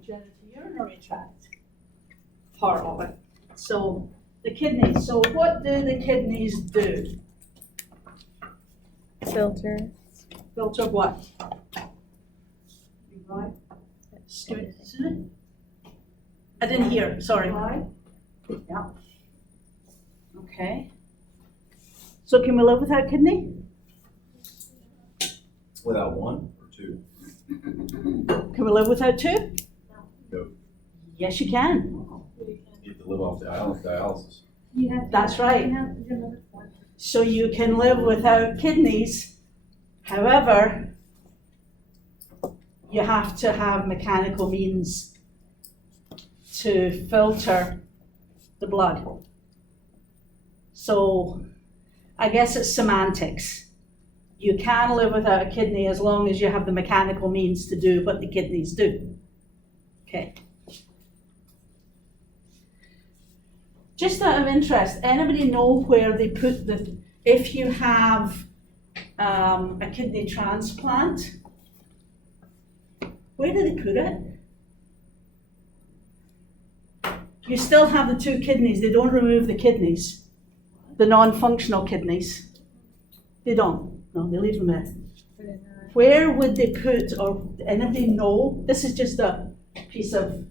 genitourinary tract part of it. So the kidneys. So what do the kidneys do? Filter. Filter what? Right. I didn't hear. Sorry. Yeah. Okay. So can we live without kidney? Without one or two? Can we live without two? No. Yes, you can. You have to live off dialysis. That's right. So you can live without kidneys. However, you have to have mechanical means to filter the blood. So I guess it's semantics. You can live without a kidney as long as you have the mechanical means to do what the kidneys do. Okay. Just out of interest, anybody know where they put if you have a kidney transplant, where do they put it? You still have the two kidneys, they don't remove the kidneys, the non-functional kidneys. They don't, no, they leave them there. Where would they put, or anybody know? This is just a piece of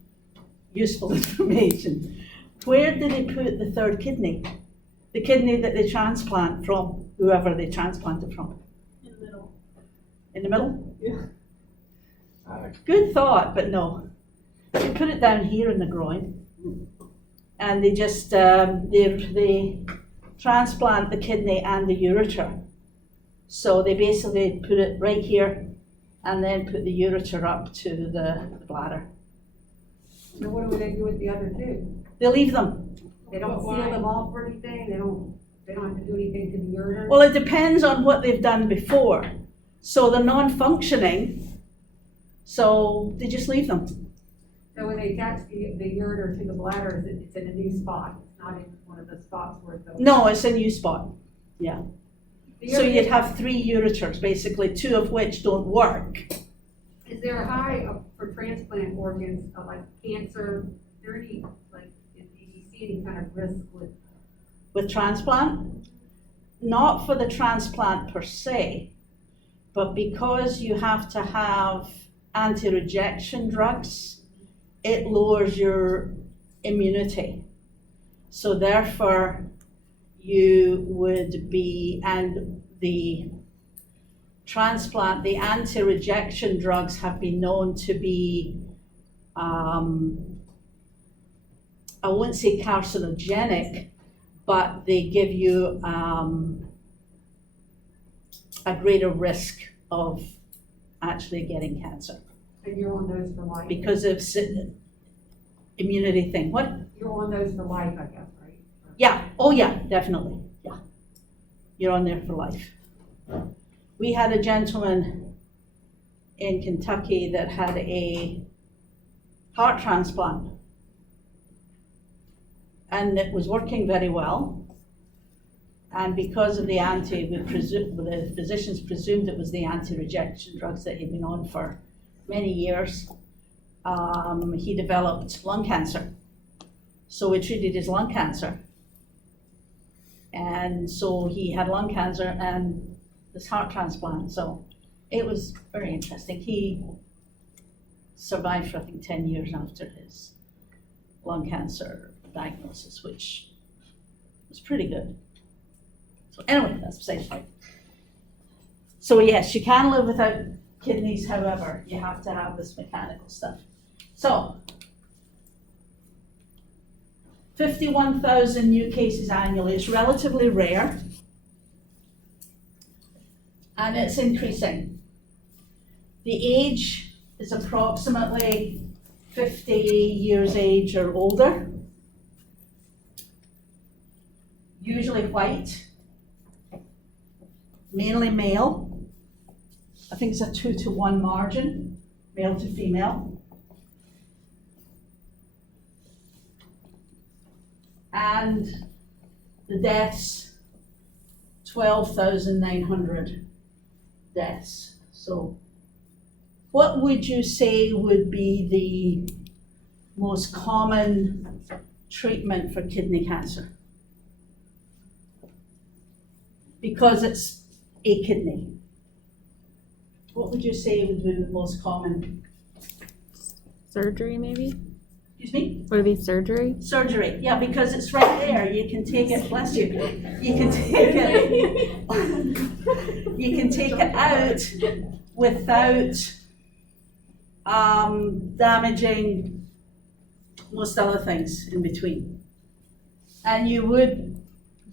useful information. Where do they put the third kidney? The kidney that they transplant from, whoever they transplanted from? In the middle. In the middle? Yeah. Good thought, but no. They put it down here in the groin, and they just they transplant the kidney and the ureter. So they basically put it right here, and then put the ureter up to the bladder. So what do they do with the other two? They leave them. They don't seal them off or anything? They don't have to do anything to the ureter? Well, it depends on what they've done before. So they're non-functioning, so they just leave them. So when they attach the ureter to the bladder, it's in a new spot? It's not in one of the spots where it's open? No, it's a new spot, yeah. The So ureter- you'd have 3 ureters, basically, 2 of which don't work. Is there a high for transplant organs, like cancer? Is there any, like, do you see any kind of risk with? With transplant? Not for the transplant per se, but because you have to have anti-rejection drugs, it lowers your immunity. So therefore, you would be, and the transplant, the anti-rejection drugs have been known to be, I won't say carcinogenic, but they give you a greater risk of actually getting cancer And you're on those for life? because of immunity thing. What? You're on those for life, I guess, right? Yeah, oh yeah, definitely, yeah. You're on there for life. We had a gentleman in Kentucky that had a heart transplant, and it was working very well. And because of the the physicians presumed it was the anti-rejection drugs that he'd been on for many years, he developed lung cancer. So we treated his lung cancer. And so he had lung cancer and this heart transplant. So it was very interesting. He survived for, I think, 10 years after his lung cancer diagnosis, which was pretty good. So anyway, that's beside the point. So yes, you can live without kidneys, however, you have to have this mechanical stuff. So 51,000 new cases annually. It's relatively rare, and it's increasing. The age is approximately 50 years age or older, usually white, mainly male. I think it's a 2-to-1 margin, male to female. And the deaths, 12,900 deaths. So What would you say would be the most common treatment for kidney cancer? Because it's a kidney. What would you say would be the most common? Surgery, maybe? Excuse me? Would it be surgery? Surgery, yeah, because it's right there. You can take it, bless you. You can take it, you can take it out without damaging most other things in between. And you would,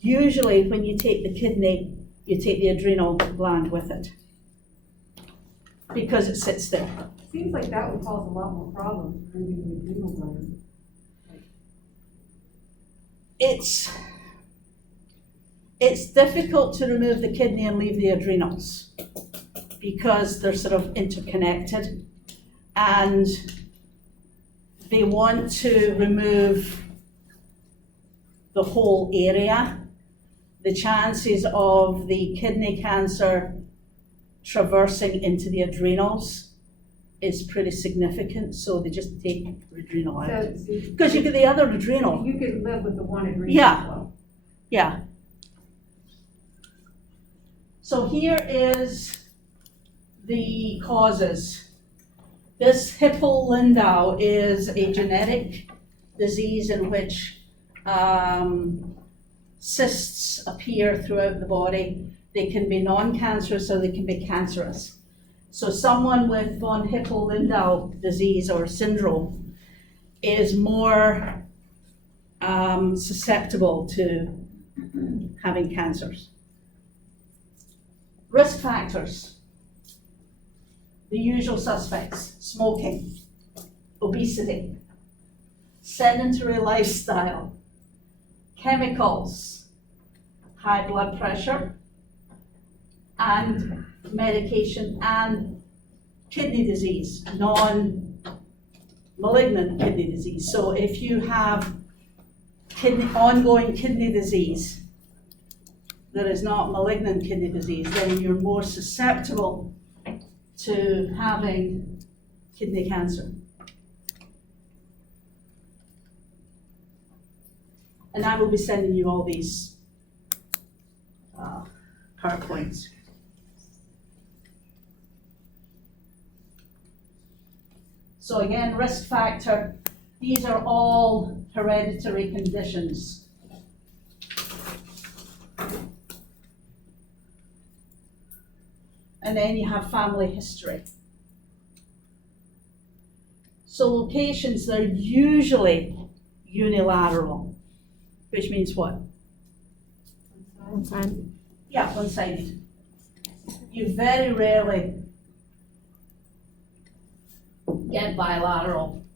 usually when you take the kidney, you take the adrenal gland with it, because it sits there. Seems like that would cause a lot more problems, removing the adrenal gland. It's difficult to remove the kidney and leave the adrenals because they're sort of interconnected, and they want to remove the whole area. The chances of the kidney cancer traversing into the adrenals is pretty significant, so they just take the adrenal out. Because you get the other adrenal. You can live with the one adrenal Yeah. as well. Yeah. So here is the causes. This Hippel-Lindau is a genetic disease in which cysts appear throughout the body. They can be non-cancerous or they can be cancerous. So someone with von Hippel-Lindau disease or syndrome is more susceptible to having cancers. Risk factors. The usual suspects: smoking, obesity, sedentary lifestyle, chemicals, high blood pressure, and medication, and kidney disease, non-malignant kidney disease. So if you have ongoing kidney disease that is not malignant kidney disease, then you're more susceptible to having kidney cancer. And I will be sending you all these PowerPoints. So again, risk factor, these are all hereditary conditions. And then you have family history. So locations, they're usually unilateral, which means what? One side. Yeah, one-sided. You very rarely get bilateral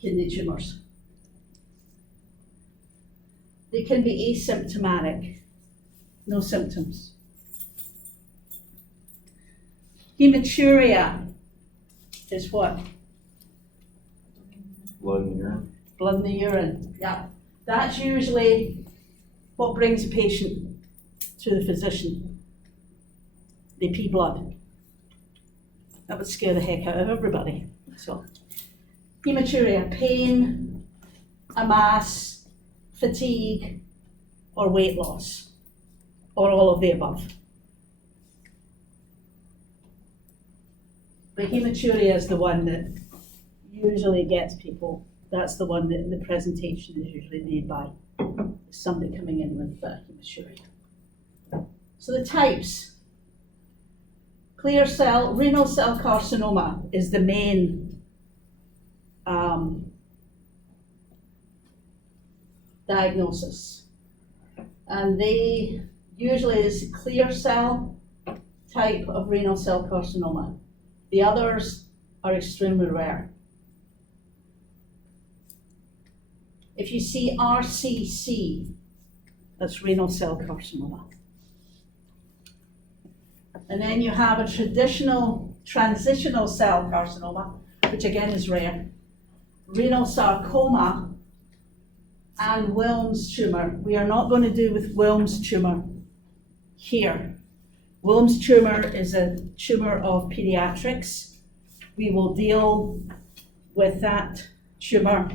kidney tumors. They can be asymptomatic, no symptoms. Hematuria is what? Blood in the urine. Blood in the urine, yeah. That's usually what brings a patient to the physician. They pee blood. That would scare the heck out of everybody. So, hematuria, pain, a mass, fatigue, or weight loss, or all of the above. But hematuria is the one that usually gets people. That's the one that the presentation is usually made by somebody coming in with hematuria. So the types. Clear cell, renal cell carcinoma is the main diagnosis. And they usually is clear cell type of renal cell carcinoma. The others are extremely rare. If you see RCC, that's renal cell carcinoma. And then you have a transitional cell carcinoma, which again is rare, renal sarcoma, and Wilms tumor. We are not going to do with Wilms tumor here. Wilms tumor is a tumor of pediatrics, we will deal with that tumor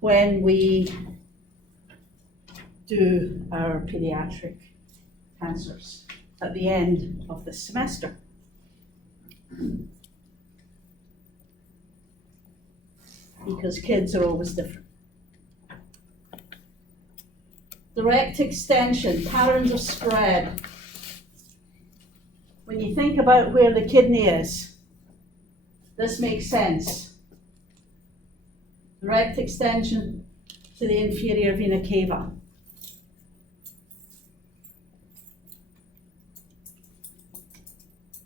when we do our pediatric cancers at the end of the semester. Because kids are always different. Direct extension, patterns of spread. When you think about where the kidney is, this makes sense. Direct extension to the inferior vena cava.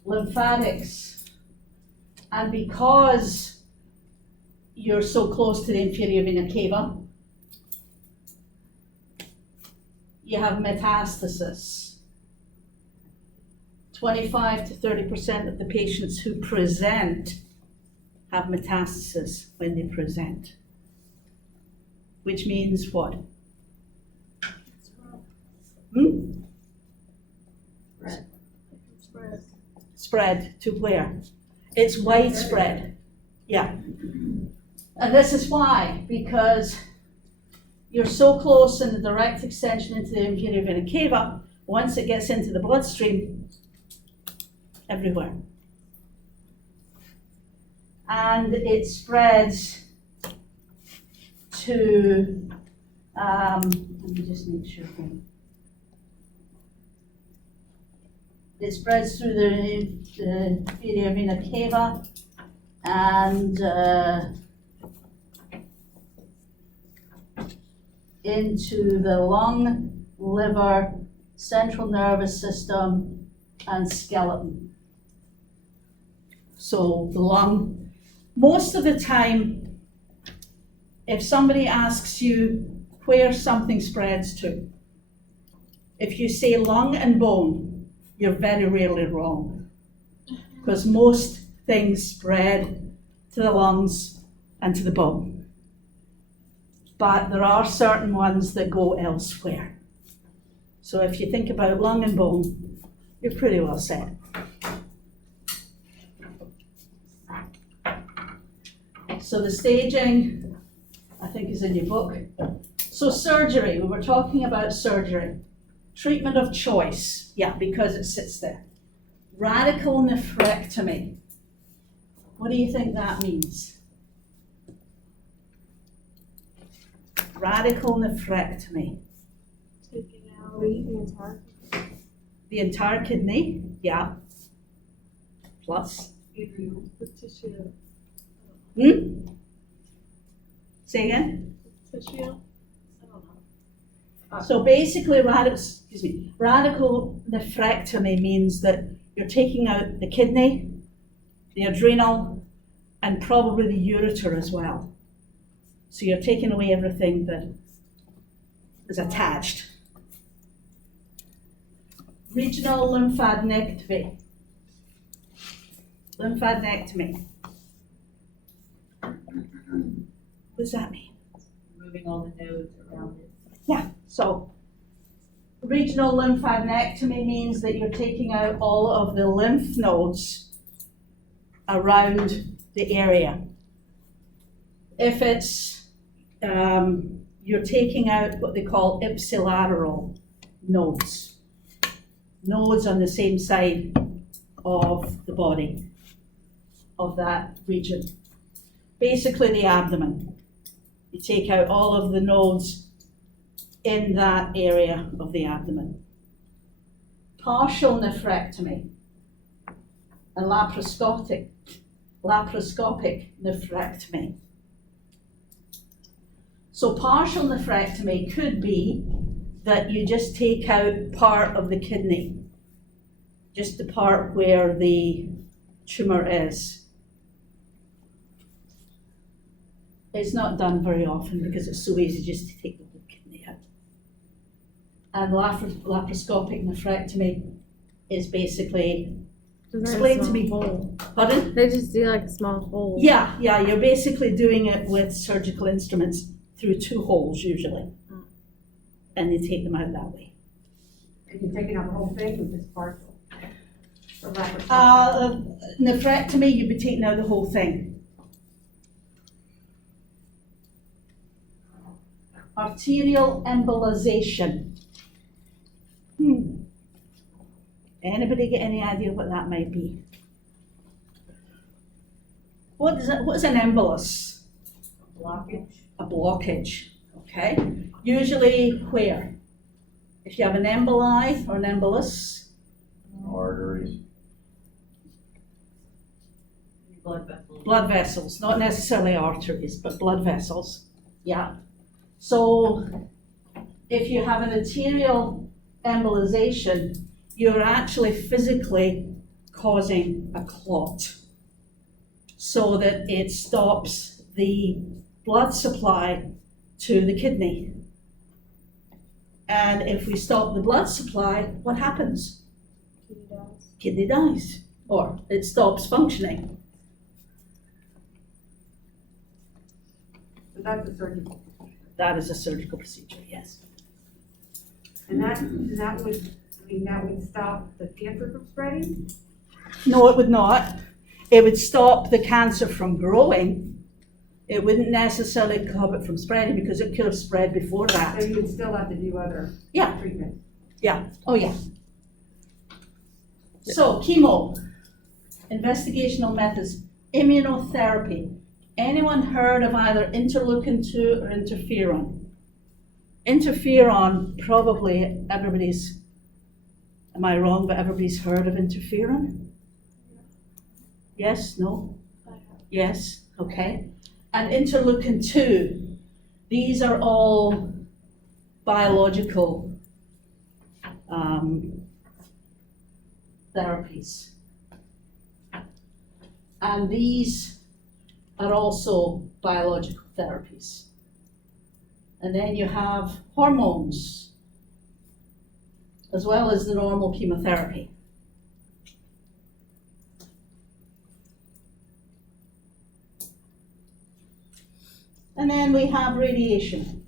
Lymphatics. And because you're so close to the inferior vena cava, you have metastasis. 25 to 30% of the patients who present have metastasis when they present. Which means what? Spread to where? It's widespread. Yeah. And this is why, because you're so close in the direct extension into the inferior vena cava, once it gets into the bloodstream, everywhere. And it spreads to, let me just make sure here. It spreads through the inferior vena cava and into the lung, liver, central nervous system, and skeleton. So the lung, most of the time, if somebody asks you where something spreads to, if you say lung and bone, you're very rarely wrong. Because most things spread to the lungs and to the bone. But there are certain ones that go elsewhere. So if you think about lung and bone, you're pretty well set. So the staging, I think, is in your book. So surgery, we were talking about surgery. Treatment of choice, yeah, because it sits there. Radical nephrectomy. What do you think that means? Radical nephrectomy. Taking out The entire kidney, yeah. Plus. the tissue. Say again? Tissue? I don't know. So basically, radical nephrectomy means that you're taking out the kidney, the adrenal, and probably the ureter as well. So you're taking away everything that is attached. Regional lymphadenectomy. Lymphadenectomy. What does that mean? Moving all the nodes around it. Yeah, so regional lymphadenectomy means that you're taking out all of the lymph nodes around the area. If it's, you're taking out what they call ipsilateral nodes, nodes on the same side of the body, of that region. Basically the abdomen. You take out all of the nodes in that area of the abdomen. Partial nephrectomy and laparoscopic nephrectomy. So partial nephrectomy could be that you just take out part of the kidney, just the part where the tumor is. It's not done very often because it's so easy just to take the whole kidney out. And laparoscopic nephrectomy is basically, explain to me. Hole. Pardon? They just do like a small hole. Yeah, you're basically doing it with surgical instruments through 2 holes usually. And they take them out that way. And you're taking out the whole thing or just partial? For laparoscopy. Nephrectomy, you'd be taking out the whole thing. Arterial embolization. Anybody get any idea what that might be? What is an embolus? Blockage. A blockage, okay? Usually where? If you have an emboli or an embolus, Arteries. Blood vessels. blood vessels, not necessarily arteries, but blood vessels, yeah. So if you have an arterial embolization, you're actually physically causing a clot so that it stops the blood supply to the kidney. And if we stop the blood supply, what happens? Kidney dies, or it stops functioning. So that's a surgical. That is a surgical procedure, yes. And that would stop the cancer from spreading? No, it would not. It would stop the cancer from growing. It wouldn't necessarily stop it from spreading because it could have spread before So that. you would still have to do other Yeah. treatments? Yeah, oh yeah. So chemo, investigational methods, immunotherapy. Anyone heard of either interleukin-2 or interferon? Interferon, probably everybody's, am I wrong, but everybody's heard of interferon? Yes, no? Yes, okay. And interleukin-2, these are all biological therapies. And these are also biological therapies. And then you have hormones, as well as the normal chemotherapy. And then we have radiation.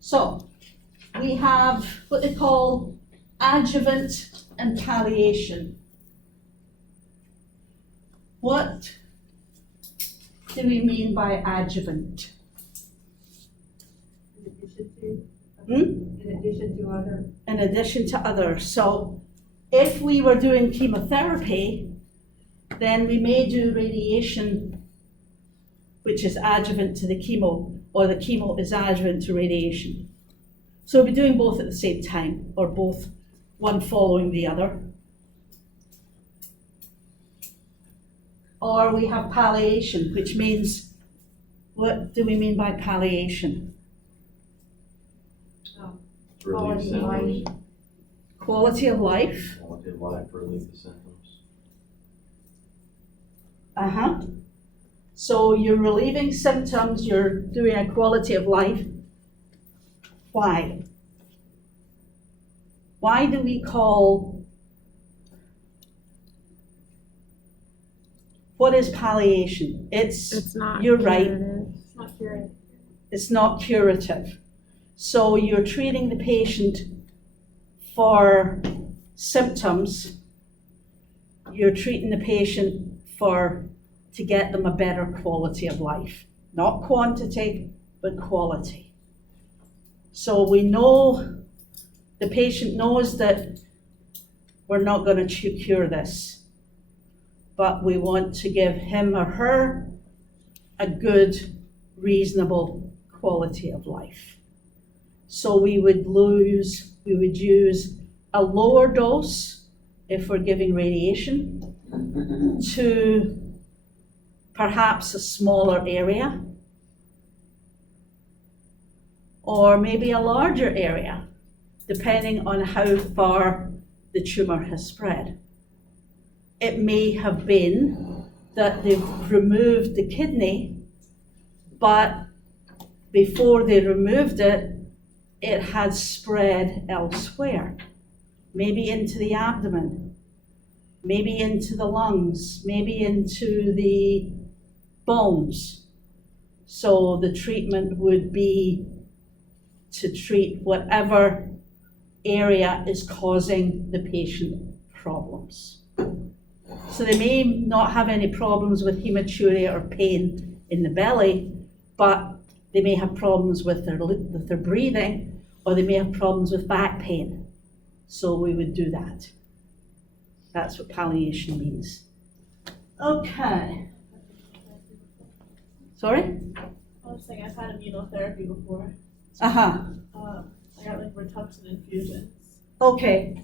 So we have what they call adjuvant and palliation. What do we mean by adjuvant? In addition to? Hmm? In addition to other? In addition to others. So if we were doing chemotherapy, then we may do radiation, which is adjuvant to the chemo, or the chemo is adjuvant to radiation. So we'll be doing both at the same time, or both, one following the other. Or we have palliation, which means, what do we mean by palliation? Relieve Quality of life. symptoms. Quality of life. Quality of life, relieve the symptoms. Uh-huh. So you're relieving symptoms, you're doing a quality of life. Why? Why do we call, what is palliation? It's not. You're right, curative. It's not curative. it's not curative. So you're treating the patient for symptoms, you're treating the patient to get them a better quality of life. Not quantity, but quality. So we know, the patient knows that we're not going to cure this, but we want to give him or her a good, reasonable quality of life. So we would use a lower dose if we're giving radiation to perhaps a smaller area, or maybe a larger area, depending on how far the tumor has spread. It may have been that they've removed the kidney, but before they removed it, it had spread elsewhere, maybe into the abdomen, maybe into the lungs, maybe into the bones. So the treatment would be to treat whatever area is causing the patient problems. So they may not have any problems with hematuria or pain in the belly, but they may have problems with their breathing, or they may have problems with back pain. So we would do that. That's what palliation means. Okay. Sorry? I was saying I've had immunotherapy before. Uh-huh. I got like Rituxan infusions. Okay.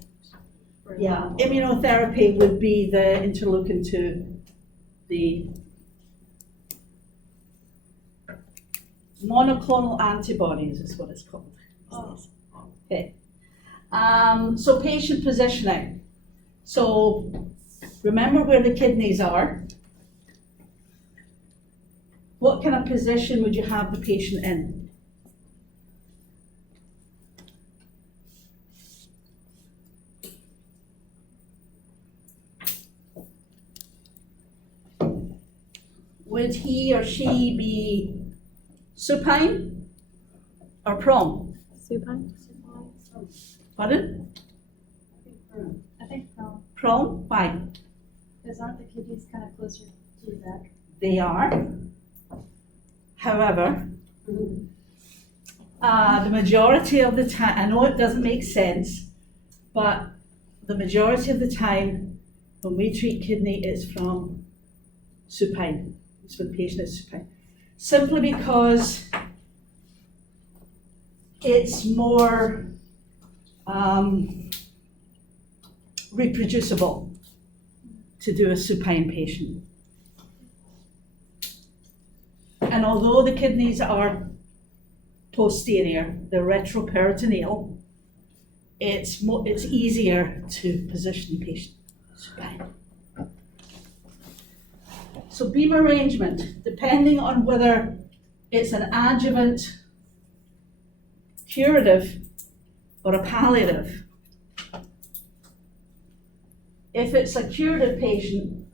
for- Yeah. Immunotherapy would be the interleukin-2, the monoclonal antibodies is what it's called. Oh. Okay. So patient positioning. So remember where the kidneys are. What kind of position would you have the patient in? Would he or she be supine or prone? Supine? Pardon? I think so, Prone? Why? because aren't the kidneys kind of closer to the back? They are. However, the majority of the time, I know it doesn't make sense, but the majority of the time when we treat kidney, it's from supine. It's for the patient is supine. Simply because it's more reproducible to do a supine patient. And although the kidneys are posterior, they're retroperitoneal, it's easier to position the patient supine. So beam arrangement, depending on whether it's an adjuvant, curative, or a palliative. If it's a curative patient,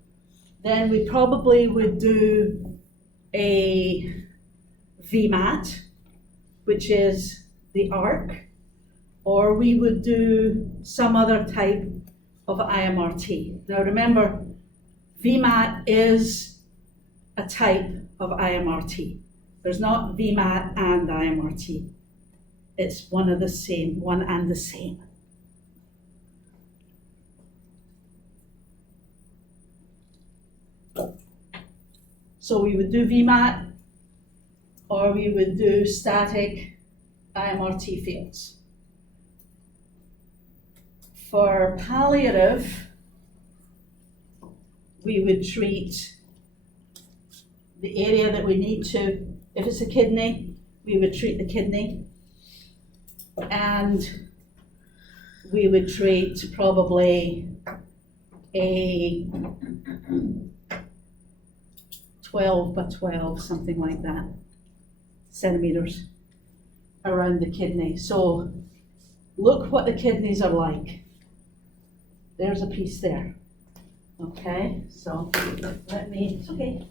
then we probably would do a VMAT, which is the arc, or we would do some other type of IMRT. Now remember, VMAT is a type of IMRT. There's not VMAT and IMRT. It's one and the same. So we would do VMAT, or we would do static IMRT fields. For palliative, we would treat the area that we need to. If it's a kidney, we would treat the kidney. And we would treat probably a 12 by 12, something like that, centimeters around the kidney. So look what the kidneys are like. There's a piece there. Okay, so let me, it's okay. Let me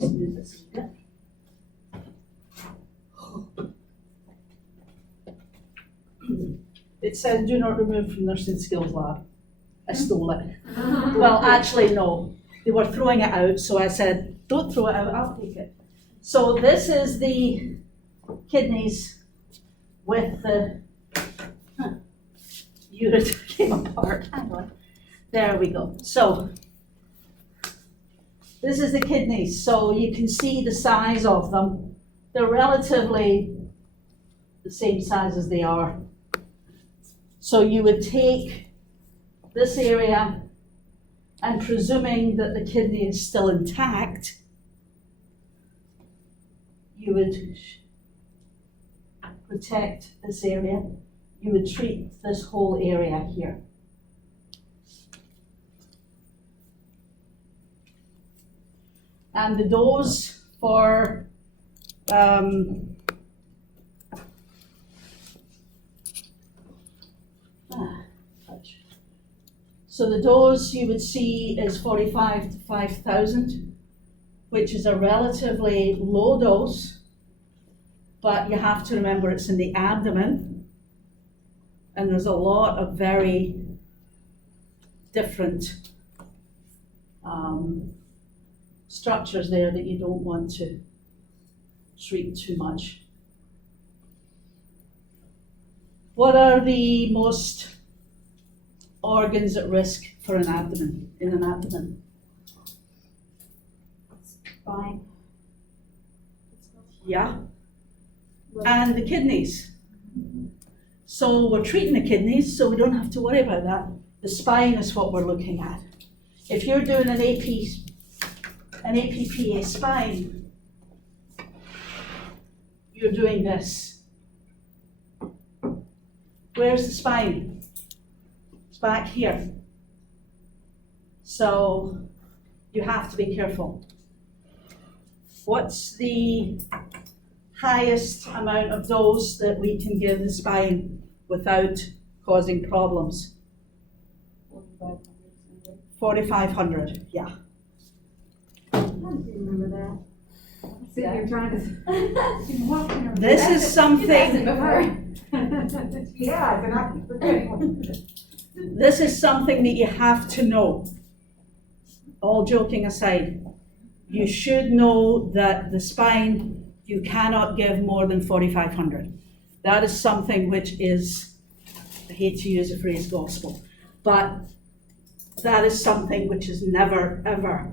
just move this a bit. It said, do not remove from nursing skills lab. I stole it. Well, actually, no. They were throwing it out, so I said, don't throw it out, I'll take it. So this is the kidneys with the ureter came apart. Hang on. There we go. So this is the kidneys. So you can see the size of them. They're relatively the same size as they are. So you would take this area, and presuming that the kidney is still intact, you would protect this area. You would treat this whole area here. And the dose for so the dose you would see is 45 to 5,000, which is a relatively low dose, but you have to remember it's in the abdomen, and there's a lot of very different structures there that you don't want to treat too much. What are the most organs at risk for an abdomen, in an abdomen? Fine. Yeah. And the kidneys. So we're treating the kidneys, so we don't have to worry about that. The spine is what we're looking at. If you're doing an APPA spine, you're doing this. Where's the spine? It's back here. So you have to be careful. What's the highest amount of dose that we can give the spine without causing problems? 4,500, yeah. How did you remember that? Sitting here trying to, she's walking her. This is something, Yeah, and I keep forgetting. this is something that you have to know. All joking aside, you should know that the spine, you cannot give more than 4,500. That is something which is, I hate to use the phrase gospel, but that is something which is never, ever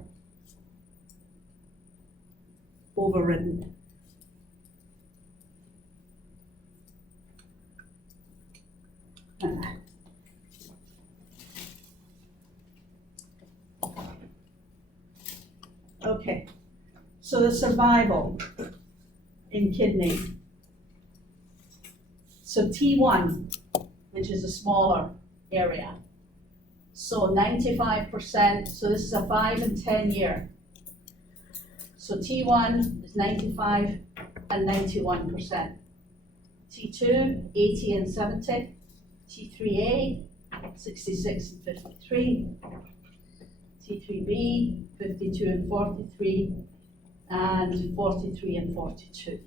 overridden. Okay, so the survival in kidney. So T1, which is a smaller area. So 95%, so this is a 5 and 10 year. So T1 is 95 and 91%. T2, 80 and 70. T3A, 66 and 53. T3B, 52 and 43. And 43 and 42.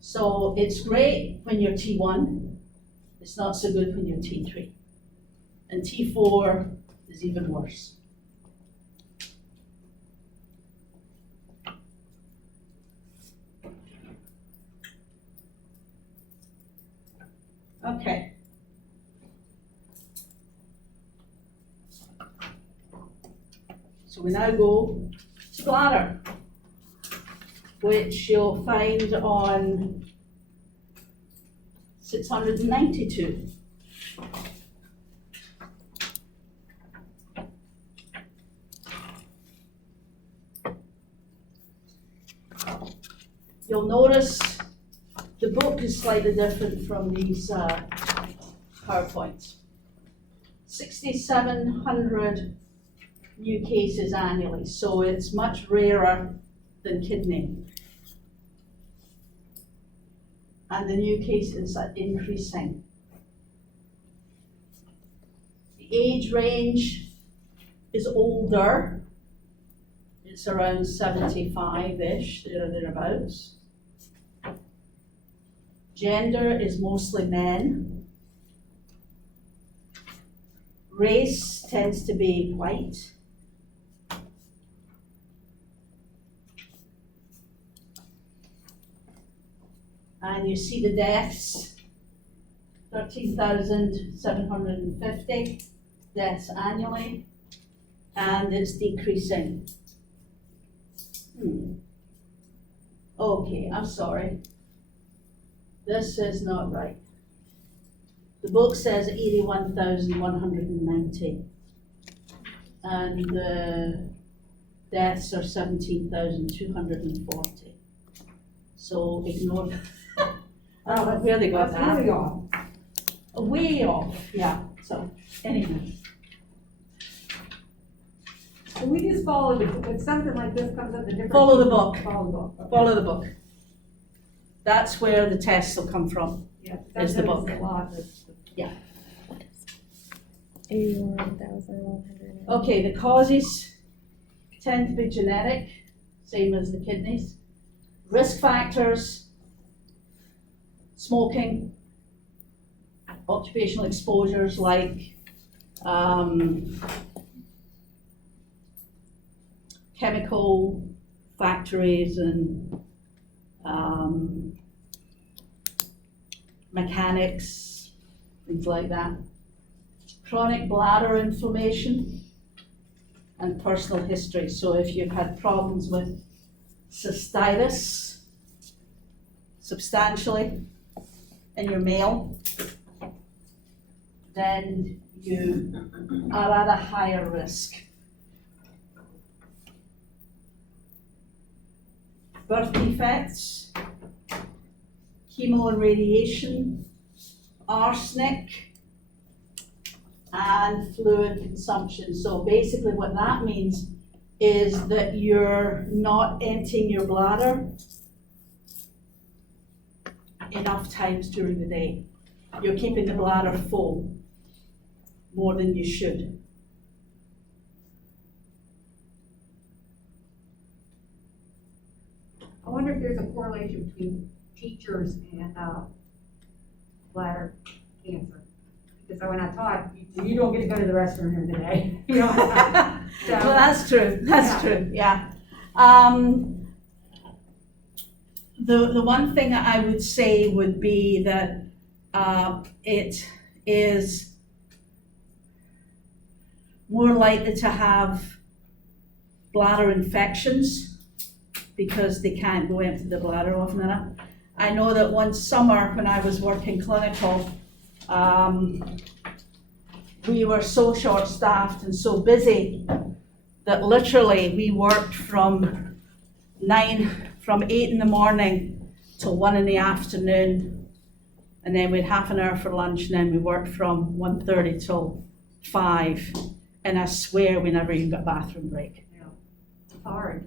So it's great when you're T1. It's not so good when you're T3. And T4 is even worse. Okay. So we now go to bladder, which you'll find on 692. You'll notice the book is slightly different from these PowerPoints. 6,700 new cases annually, so it's much rarer than kidney. And the new cases are increasing. The age range is older. It's around 75-ish, thereabouts. Gender is mostly men. Race tends to be white. And you see the deaths, 13,750 deaths annually, and it's decreasing. Okay, I'm sorry. This is not right. The book says 81,190, and the deaths are 17,240. So ignore that. I don't know where they got that. Really off. Way off, yeah. So anyway. So we just follow the, if something like this comes up, the different. Follow the book. Follow the book. Okay. Follow the book. That's where the tests will come from. Yeah. Is the book. A lot. 81,100. Okay, the causes tend to be genetic, same as the kidneys. Risk factors, smoking, occupational exposures like chemical factories and mechanics, things like that. Chronic bladder inflammation and personal history. So if you've had problems with cystitis substantially in your male, then you are at a higher risk. Birth defects, chemo and radiation, arsenic, and fluid consumption. So basically what that means is that you're not emptying your bladder enough times during the day. You're keeping the bladder full more than you should. I wonder if there's a correlation between teachers and bladder cancer. Because when I taught, you don't get to go to the restroom here today. You know? Well, that's true. That's true. Yeah. The one thing I would say would be that it is more likely to have bladder infections because they can't go empty the bladder often enough. I know that one summer when I was working clinical, we were so short-staffed and so busy that literally we worked from 8 in the morning till 1 in the afternoon, and then we had half an hour for lunch, and then we worked from 1:30 till 5, and I swear we never even got a bathroom break. It's hard.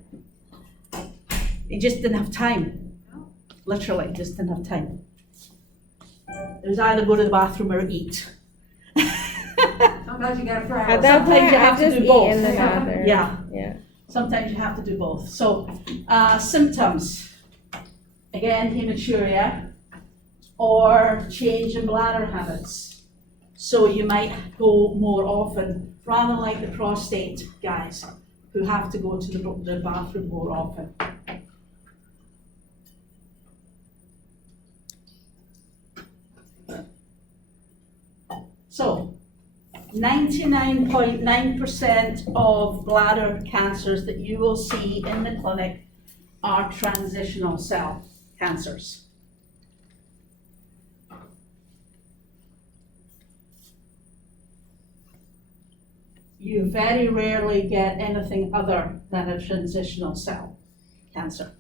You just didn't have time. No. Literally, just didn't have time. It was either go to the bathroom or eat. Sometimes you gotta fry. At that Sometimes point, you have I've to just do both. eaten the bathroom. Yeah. Yeah. Sometimes you have to do both. So, symptoms, again, hematuria or change in bladder habits. So you might go more often, rather like the prostate guys who have to go to the bathroom more often. So, 99.9% of bladder cancers that you will see in the clinic are transitional cell cancers. You very rarely get anything other than a transitional cell cancer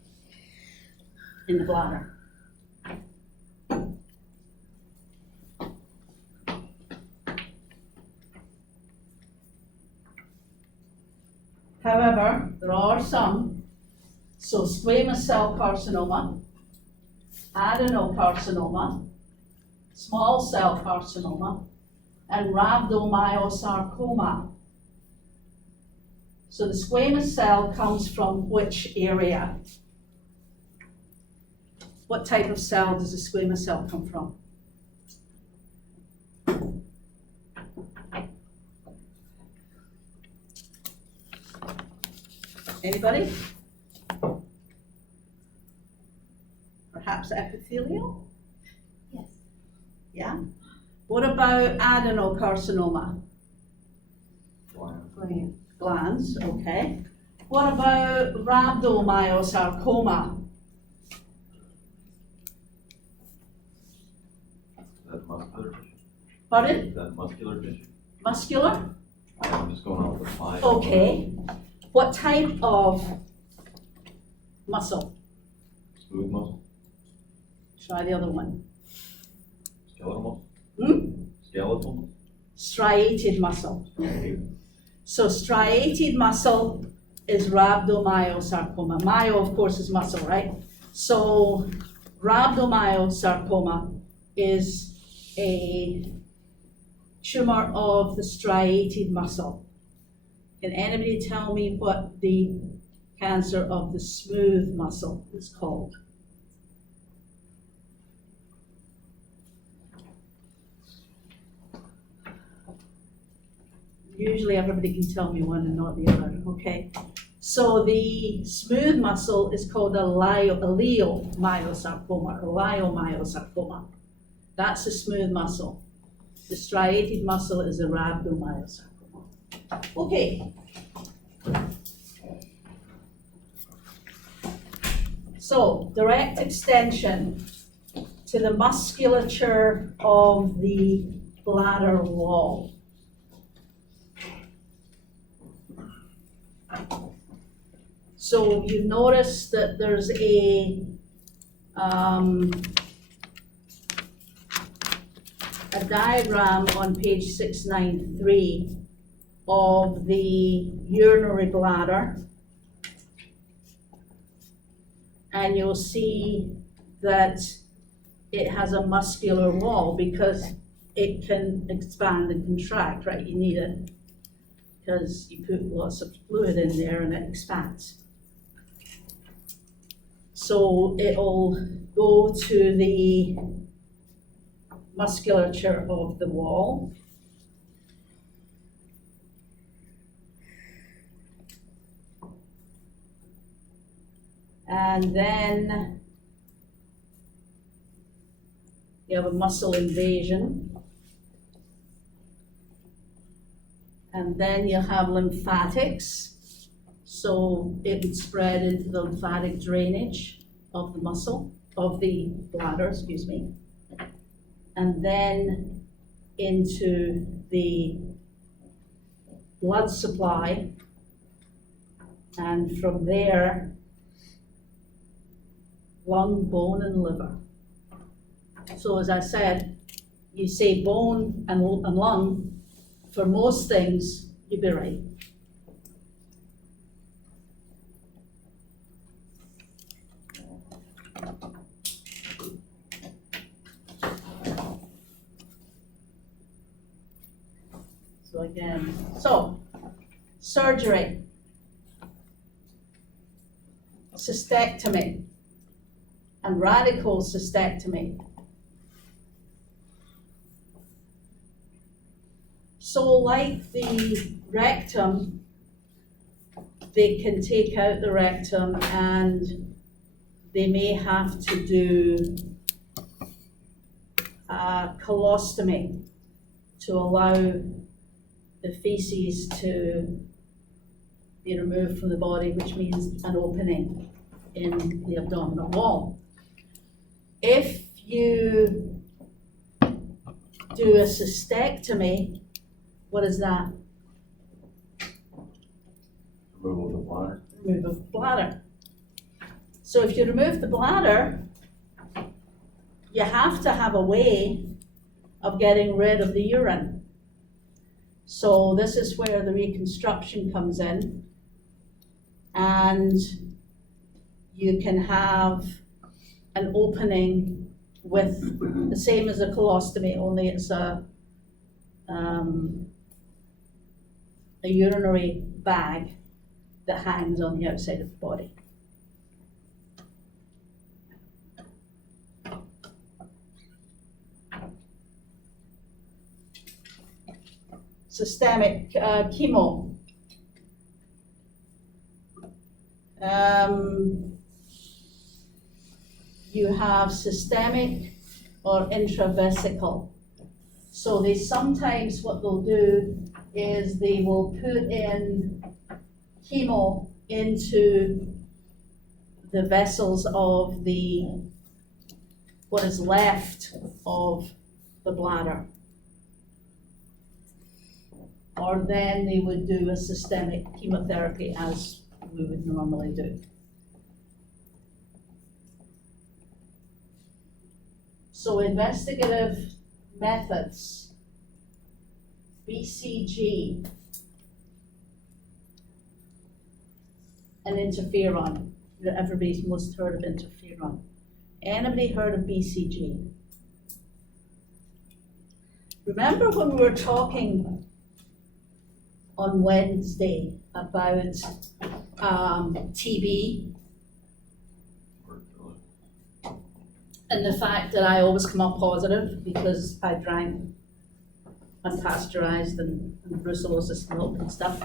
in the bladder. However, there are some. So squamous cell carcinoma, adenocarcinoma, small cell carcinoma, and rhabdomyosarcoma. So the squamous cell comes from which area? What type of cell does the squamous cell come from? Anybody? Perhaps epithelial? Yes. Yeah? What about adenocarcinoma? Gland. Glands, okay. What about rhabdomyosarcoma? Is that muscular tissue? Pardon? Is that muscular tissue? Muscular? I'm just going off the slide. Okay. What type of muscle? Smooth muscle, Try the other one. skeletal Hmm? muscle, skeletal. Striated muscle. Okay. So striated muscle is rhabdomyosarcoma. Myo, of course, is muscle, right? So rhabdomyosarcoma is a tumor of the striated muscle. Can anybody tell me what the cancer of the smooth muscle is called? Usually everybody can tell me one and not the other, okay? So the smooth muscle is called a leiomyosarcoma, or leiomyosarcoma. That's a smooth muscle. The striated muscle is a rhabdomyosarcoma. Okay. So, direct extension to the musculature of the bladder wall. So you notice that there's a diagram on page 693 of the urinary bladder. And you'll see that it has a muscular wall because it can expand and contract, right? You need it because you put lots of fluid in there and it expands. So it'll go to the musculature of the wall. And then you have a muscle invasion. And then you have lymphatics. So it would spread into the lymphatic drainage of the muscle, of the bladder, excuse me. And then into the blood supply. And from there, lung, bone, and liver. So as I said, you say bone and lung, for most things, you'd be right. So again, surgery, cystectomy, and radical cystectomy. So like the rectum, they can take out the rectum and they may have to do a colostomy to allow the feces to be removed from the body, which means an opening in the abdominal wall. If you do a cystectomy, what is that? Removal of the bladder. Remove of the bladder. So if you remove the bladder, you have to have a way of getting rid of the urine. So this is where the reconstruction comes in. And you can have an opening with the same as a colostomy, only it's a urinary bag that hangs on the outside of the body. Systemic chemo. You have systemic or intravesical. So they sometimes, what they'll do is they will put in chemo into the vessels of what is left of the bladder. Or then they would do a systemic chemotherapy as we would normally do. So investigative methods, BCG, and interferon. Everybody's most heard of interferon. Anybody heard of BCG? Remember when we were talking on Wednesday about TB and the fact that I always come up positive because I drank unpasteurized and brucellosis milk and stuff.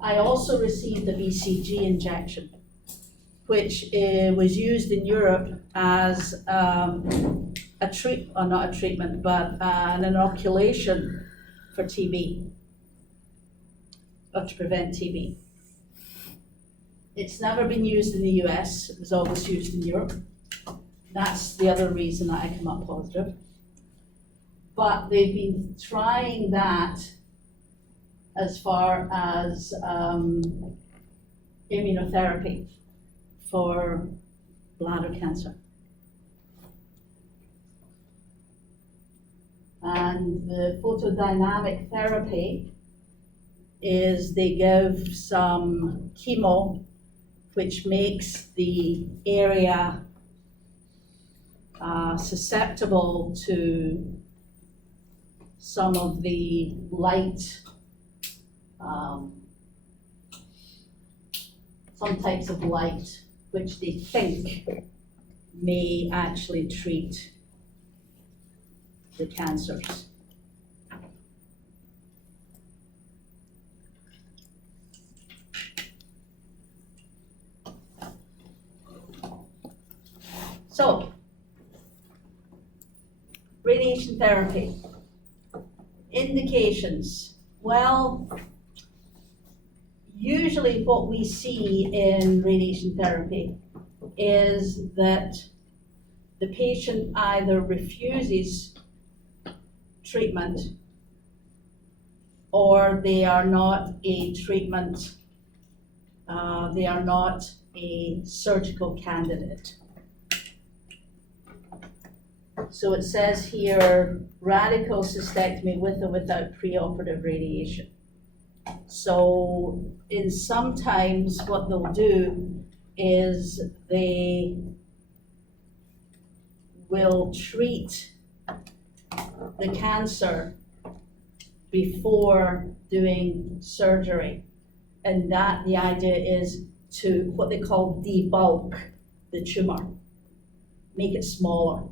I also received a BCG injection, which was used in Europe as not a treatment, but an inoculation for TB, or to prevent TB. It's never been used in the US, it was always used in Europe. That's the other reason that I come up positive. But they've been trying that as far as immunotherapy for bladder cancer. And the photodynamic therapy is they give some chemo which makes the area susceptible to some of the light, some types of light which they think may actually treat the cancers. So, radiation therapy. Indications. Well, usually what we see in radiation therapy is that the patient either refuses treatment or they are not a treatment, they are not a surgical candidate. So it says here, radical cystectomy with or without preoperative radiation. So in sometimes what they'll do is they will treat the cancer before doing surgery. And that the idea is to what they call debulk the tumor, make it smaller.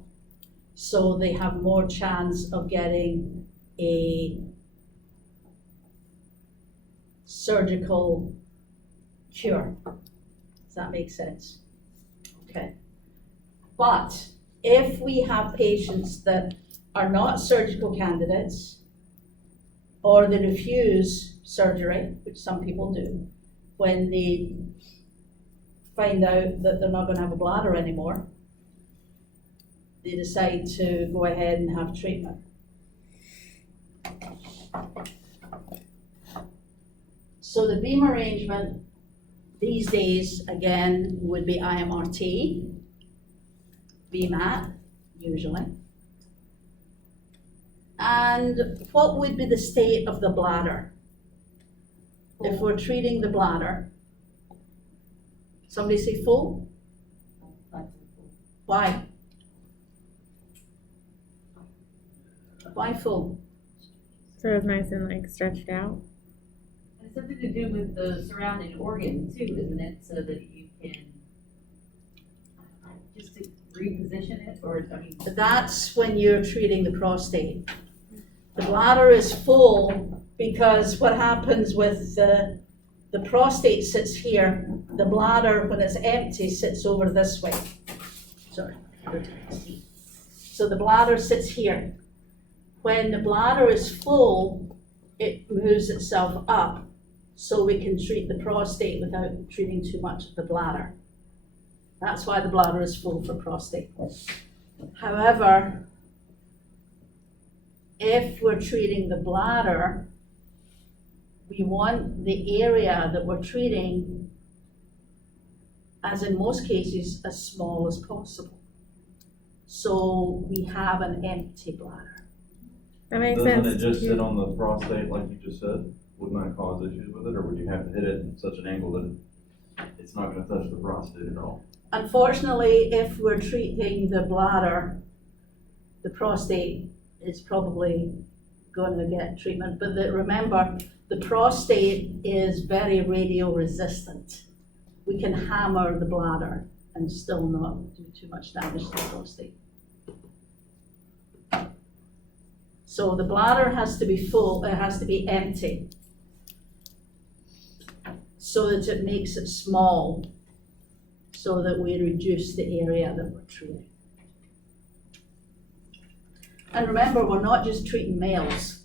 So they have more chance of getting a surgical cure. Does that make sense? Okay. But if we have patients that are not surgical candidates or they refuse surgery, which some people do, when they find out that they're not going to have a bladder anymore, they decide to go ahead and have treatment. So the beam arrangement these days, again, would be IMRT, BMAT, usually. And what would be the state of the bladder? If we're treating the bladder, somebody say full? Why? Why full? Sort of nice and like stretched out. It's something to do with the surrounding organ too, isn't it? So that you can, just to reposition it, or, I mean. That's when you're treating the prostate. The bladder is full because what happens with the prostate sits here, the bladder, when it's empty, sits over this way. Sorry. So the bladder sits here. When the bladder is full, it moves itself up so we can treat the prostate without treating too much of the bladder. That's why the bladder is full for prostate. However, if we're treating the bladder, we want the area that we're treating, as in most cases, as small as possible. So we have an empty bladder. That makes sense. Doesn't it just too. sit on the prostate like you just said? Wouldn't that cause issues with it, or would you have to hit it in such an angle that it's not gonna touch the prostate at all? Unfortunately, if we're treating the bladder, the prostate is probably going to get treatment. But remember, the prostate is very radio resistant. We can hammer the bladder and still not do too much damage to the prostate. So the bladder has to be full, it has to be empty, so that it makes it small, so that we reduce the area that we're treating. And remember, we're not just treating males,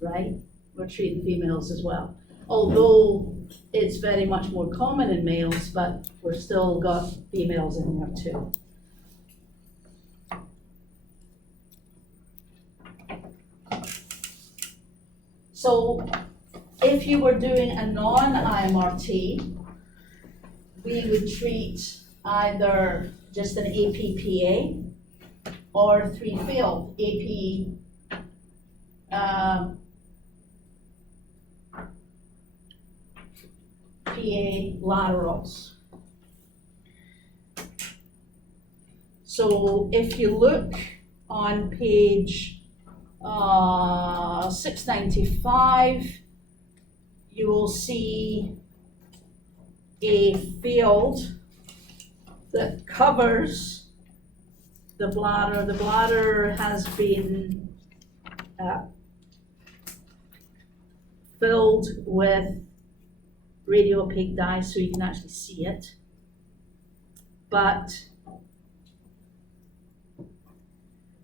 right? We're treating females as well. Although it's very much more common in males, but we're still got females in there too. So if you were doing a non-IMRT, we would treat either just an APPA or 3-field PA laterals. So if you look on page 695, you will see a field that covers the bladder. The bladder has been filled with radiopaque dye so you can actually see it. But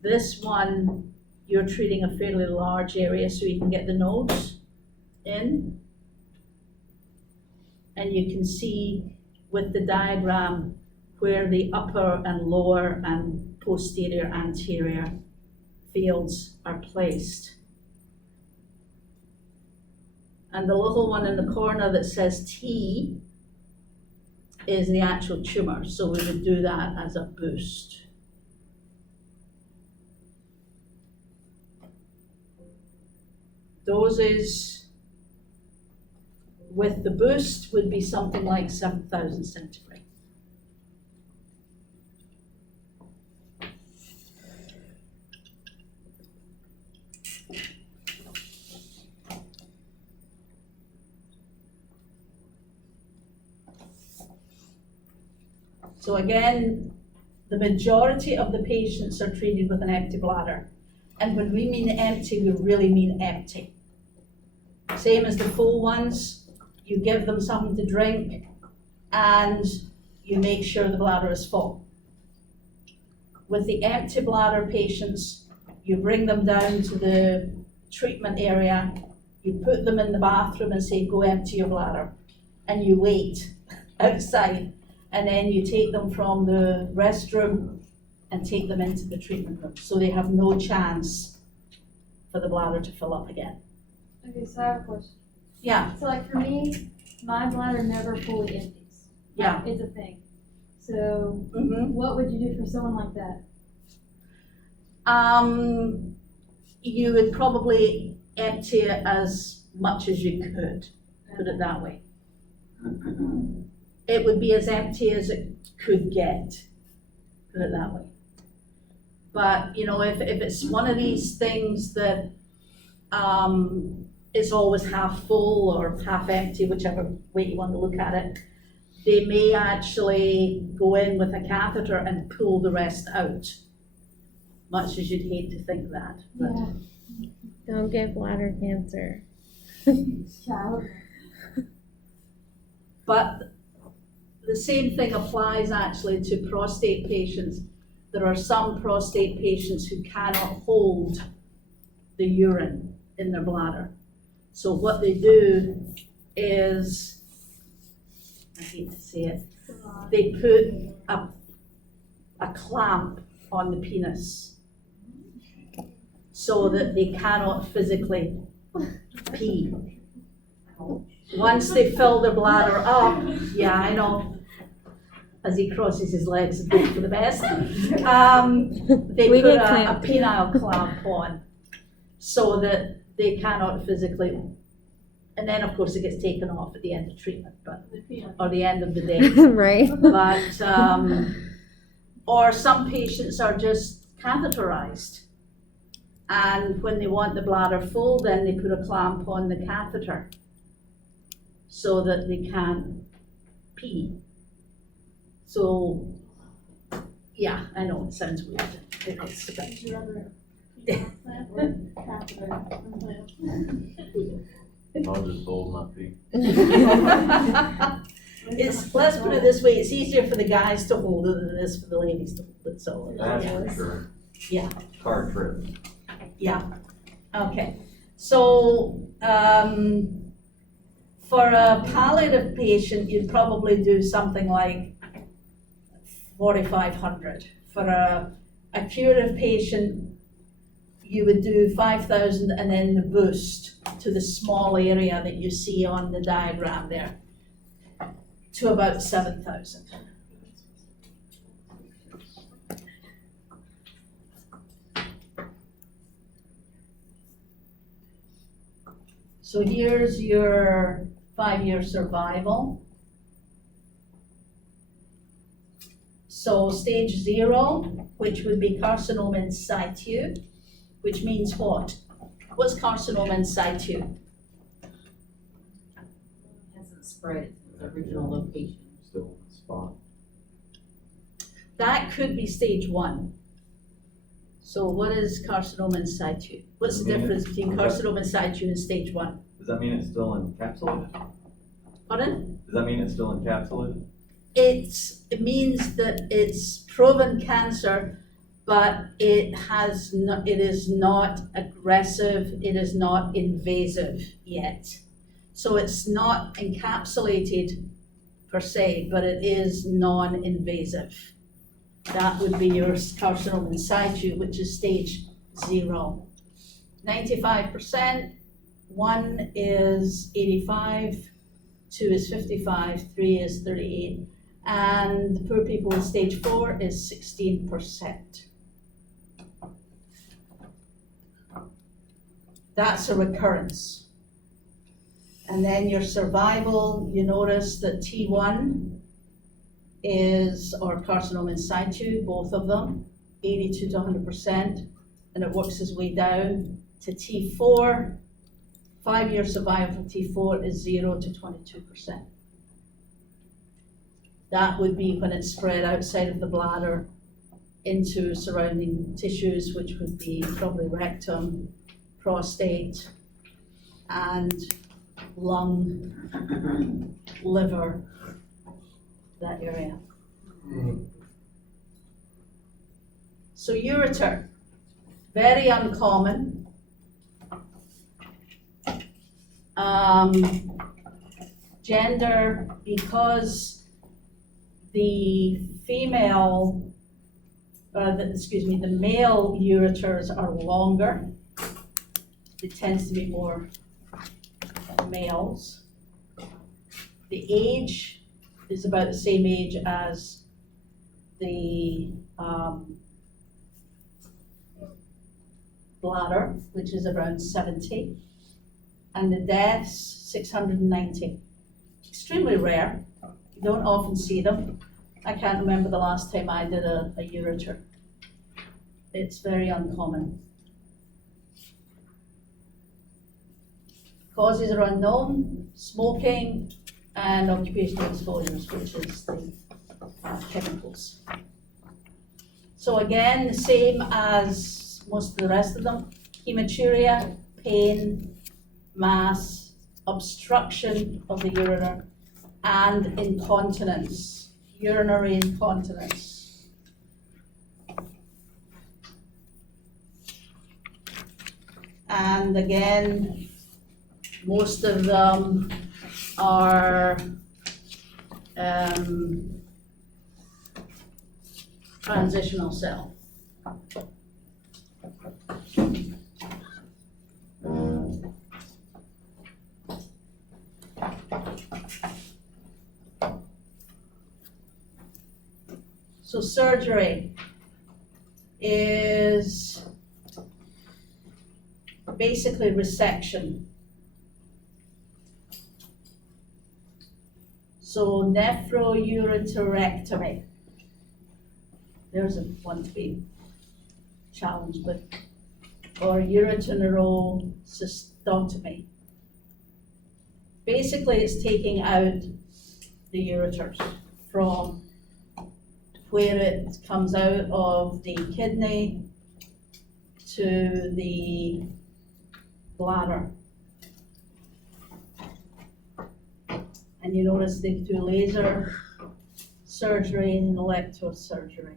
this one, you're treating a fairly large area so you can get the nodes in. And you can see with the diagram where the upper and lower and posterior, anterior fields are placed. And the little one in the corner that says T is the actual tumor, so we would do that as a boost. Doses with the boost would be something like 7,000 centigrade. So again, the majority of the patients are treated with an empty bladder. And when we mean empty, we really mean empty. Same as the full ones, you give them something to drink and you make sure the bladder is full. With the empty bladder patients, you bring them down to the treatment area, you put them in the bathroom and say, go empty your bladder. And you wait outside, and then you take them from the restroom and take them into the treatment room. So they have no chance for the bladder to fill up again. Okay, so I have a question. Yeah, So like for me, my bladder never fully empties. yeah. It's a thing. So Mm-hmm. what would you do for someone like that? You would probably empty it as much as you could, put it that way. It would be as empty as it could get, put it that way. But, you know, if it's one of these things that is always half full or half empty, whichever way you want to look at it, they may actually go in with a catheter and pull the rest out, much as you'd hate to think that. But Yeah. Don't get bladder cancer. Child. But the same thing applies actually to prostate patients. There are some prostate patients who cannot hold the urine in their bladder. So what they do is, I hate to say it, they put a clamp on the penis so that they cannot physically pee. Once they fill their bladder up, yeah, I know, as he crosses his legs and hope for the best, they We put get a clamped. penile clamp on so that they cannot physically, and then of course it gets taken off at the end of treatment, but, or the end of the day. Right? But, or some patients are just catheterized. And when they want the bladder full, then they put a clamp on the catheter so that they can pee. So, yeah, I know it sounds weird. It's, Would you rather Implant or catheter implant? I'll just hold my feet. It's, let's put it this way, it's easier for the guys to hold it than it is for the ladies to hold it, so. That's for sure. Yeah. Car trip. Yeah, okay. So, for a palliative patient, you'd probably do something like 4,500. For a curative patient, you would do 5,000 and then the boost to the small area that you see on the diagram there, to about 7,000. So here's your 5-year survival. So stage 0, which would be carcinoma in situ, which means what? What's carcinoma in situ? Hasn't spread its original location. Still in the spot. That could be stage 1. So what is carcinoma in situ? What's the difference between carcinoma in situ and stage 1? Does that mean it's still encapsulated? Pardon? Does that mean it's still encapsulated? It means that it's proven cancer, but it is not aggressive, it is not invasive yet. So it's not encapsulated per se, but it is non-invasive. That would be your carcinoma in situ, which is stage 0. 95%, 1 is 85, 2 is 55, 3 is 38, and the poor people in stage 4 is 16%. That's a recurrence. And then your survival, you notice that T1 is, or carcinoma in situ, both of them, 82 to 100%, and it works its way down to T4. 5-year survival for T4 is 0 to 22%. That would be when it's spread outside of the bladder into surrounding tissues, which would be probably rectum, prostate, and lung, liver, that area. So ureter, very uncommon. Gender, because the female, the male ureters are longer. It tends to be more males. The age is about the same age as the bladder, which is around 70. And the deaths, 690. Extremely rare. You don't often see them. I can't remember the last time I did a ureter. It's very uncommon. Causes are unknown: smoking and occupational exposures, which is the chemicals. So again, the same as most of the rest of them: hematuria, pain, mass, obstruction of the ureter, and incontinence, urinary incontinence. And again, most of them are transitional cell. So surgery is basically resection. So nephroureterectomy. There's one to be challenged with. Or ureterocystotomy. Basically, it's taking out the ureters from where it comes out of the kidney to the bladder. And you notice they do laser surgery and electrosurgery.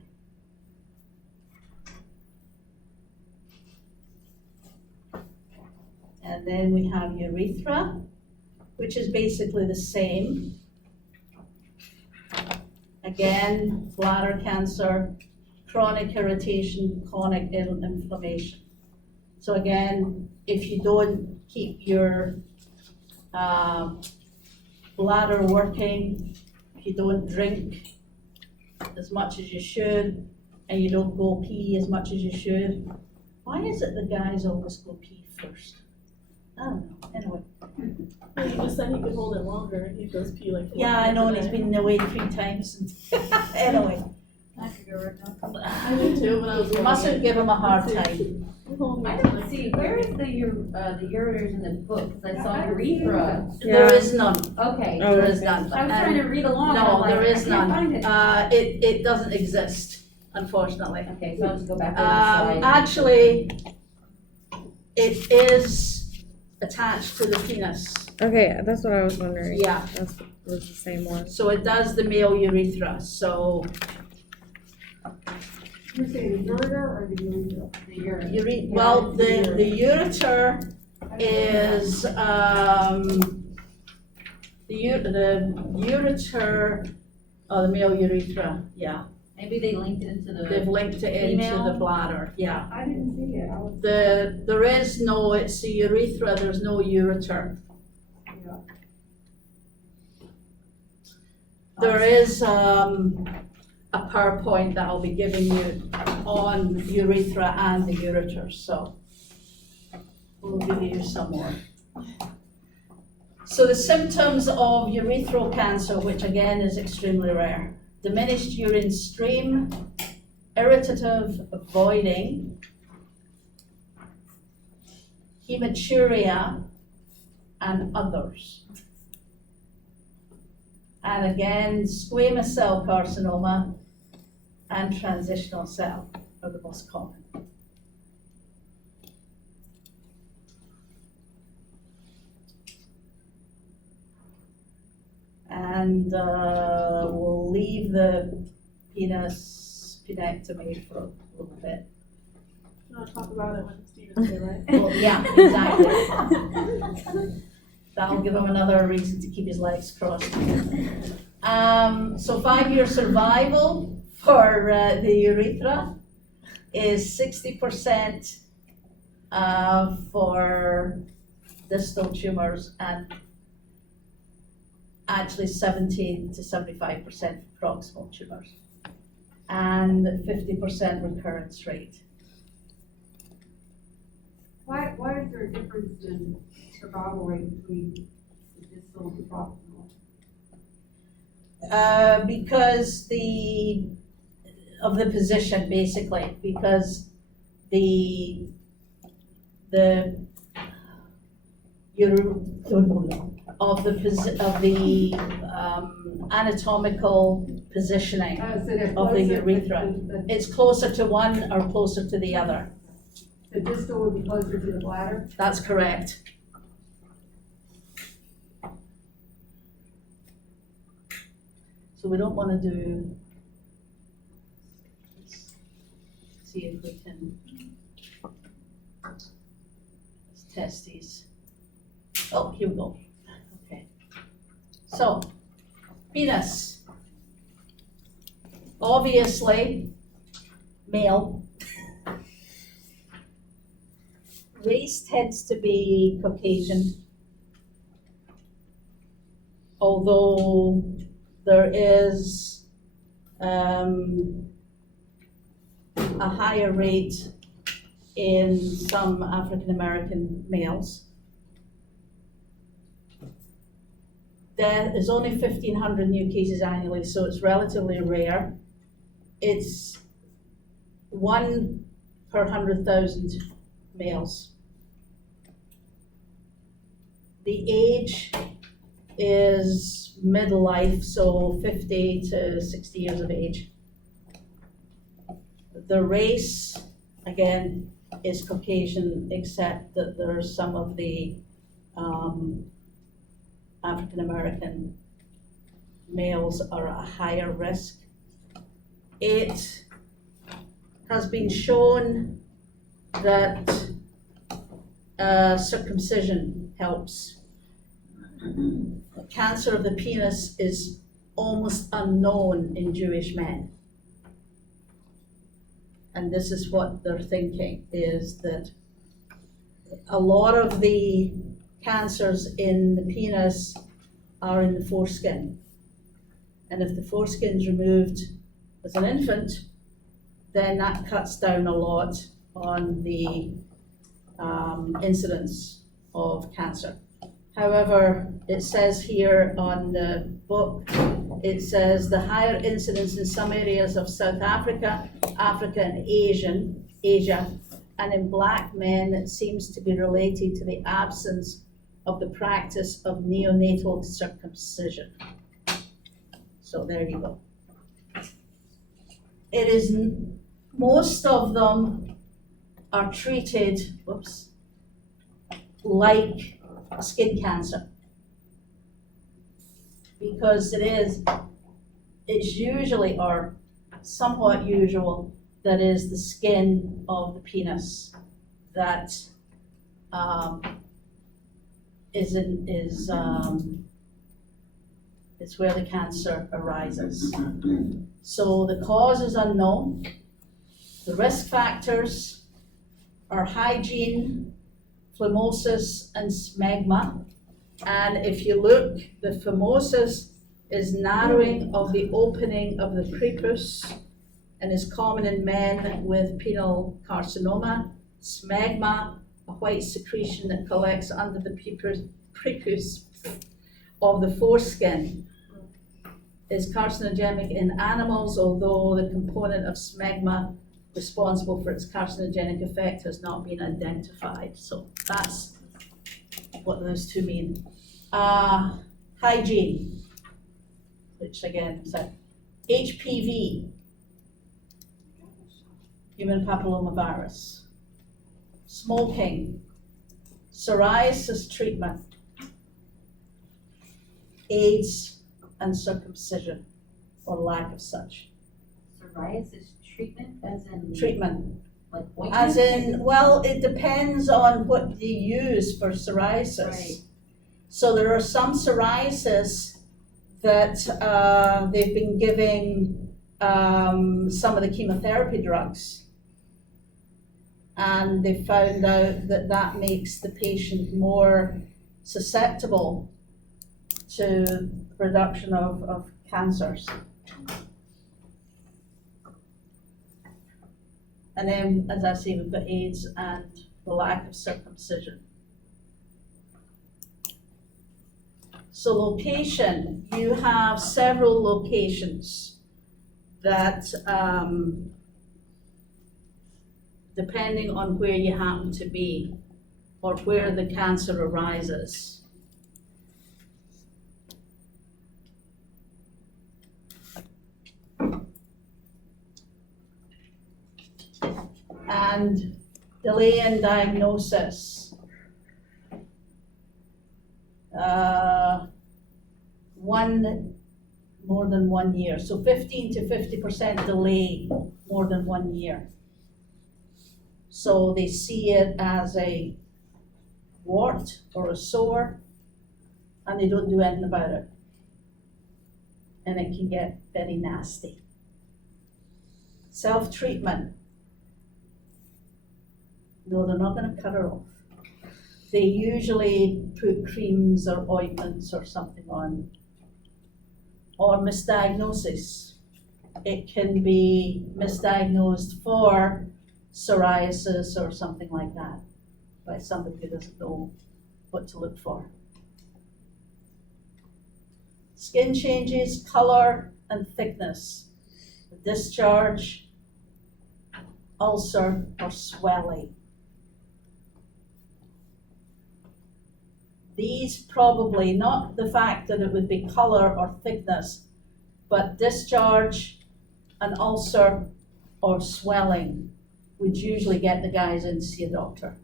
And then we have urethra, which is basically the same. Again, bladder cancer, chronic irritation, chronic inflammation. So again, if you don't keep your bladder working, if you don't drink as much as you should, and you don't go pee as much as you should, why is it the guys always go pee first? I don't know, anyway. Well, you just said he could hold it longer and he goes pee like. 4 Yeah, I know, and minutes he's a day. been away 3 times. Anyway, I could go right now. I did too when I was. you mustn't give him a hard time. I don't see, where is the ureters in the book? Cause I saw urethra. There is none, Okay. Oh, there is none. I was trying to read along. and I'm No, like, there is I can't none. find it. It doesn't exist, unfortunately. Okay, so I'll just go back over the slide. Actually, it is attached to the penis, Okay, that's what I was wondering. yeah. That's was the same one. So it does the male urethra, so You're saying the ureter or the urethra? The urine. well, the ureter is, the ureter, oh, the male urethra, yeah. Maybe they linked it into They've the, linked it into the Female? bladder, yeah. I didn't see it, I was. There is no, it's the urethra, there's no ureter. Yeah. There is, a PowerPoint that I'll be giving you on urethra and the ureter, so we'll give you some more. So the symptoms of urethral cancer, which again is extremely rare: diminished urine stream, irritative voiding, hematuria, and others. And again, squamous cell carcinoma and transitional cell are the most common. And we'll leave the penectomy for a little bit. You wanna talk about it when Steven's here, right? Well, yeah, exactly. That'll give him another reason to keep his legs crossed. So 5-year survival for the urethra is 60% for distal tumors and actually 70 to 75% for proximal tumors and 50% recurrence rate. Why is there a difference in survival rate between the distal and the proximal? Because of the position, basically, because the anatomical positioning. So they're Of the closer, urethra. the It's closer to one or closer to the other. distal would be closer to the bladder? That's correct. So we don't want to do, let's see if we can, let's test these. Oh, here we go. Okay. So, penis. Obviously, male. Race tends to be Caucasian. Although there is a higher rate in some African American males. There is only 1,500 new cases annually, so it's relatively rare. It's 1 per 100,000 males. The age is middle life, so 50 to 60 years of age. The race, again, is Caucasian, except that there's some of the African American males are at a higher risk. It has been shown that circumcision helps. Cancer of the penis is almost unknown in Jewish men. And this is what they're thinking, is that a lot of the cancers in the penis are in the foreskin. And if the foreskin's removed as an infant, then that cuts down a lot on the incidence of cancer. However, it says here on the book, it says the higher incidence in some areas of South Africa, Africa and Asia, and in black men, it seems to be related to the absence of the practice of neonatal circumcision. So there you go. It is, most of them are treated, like skin cancer. Because it's usually, or somewhat usual, that is the skin of the penis that it's where the cancer arises. So the cause is unknown. The risk factors are hygiene, phimosis, and smegma. And if you look, the phimosis is narrowing of the opening of the prepuce and is common in men with penile carcinoma. Smegma, a white secretion that collects under the prepuce of the foreskin, is carcinogenic in animals, although the component of smegma responsible for its carcinogenic effect has not been identified. So that's what those two mean. Hygiene, which again, so HPV, human papillomavirus, smoking, psoriasis treatment, AIDS, and circumcision, or lack of such. Psoriasis treatment, as in? Treatment, Like ointment? as in, well, it depends on what you use for psoriasis. Right. So there are some psoriasis that they've been giving some of the chemotherapy drugs. And they found out that that makes the patient more susceptible to production of cancers. And then, as I say, we've got AIDS and the lack of circumcision. So location, you have several locations that, depending on where you happen to be or where the cancer arises. And delay in diagnosis. More than 1 year. So 15 to 50% delay more than 1 year. So they see it as a wart or a sore, and they don't do anything about it. And it can get very nasty. Self-treatment. No, they're not going to cut her off. They usually put creams or ointments or something on. Or misdiagnosis. It can be misdiagnosed for psoriasis or something like that by somebody who doesn't know what to look for. Skin changes, color, and thickness. Discharge, ulcer, or swelling. These probably, not the fact that it would be color or thickness, but discharge, an ulcer, or swelling would usually get the guys in to see a doctor.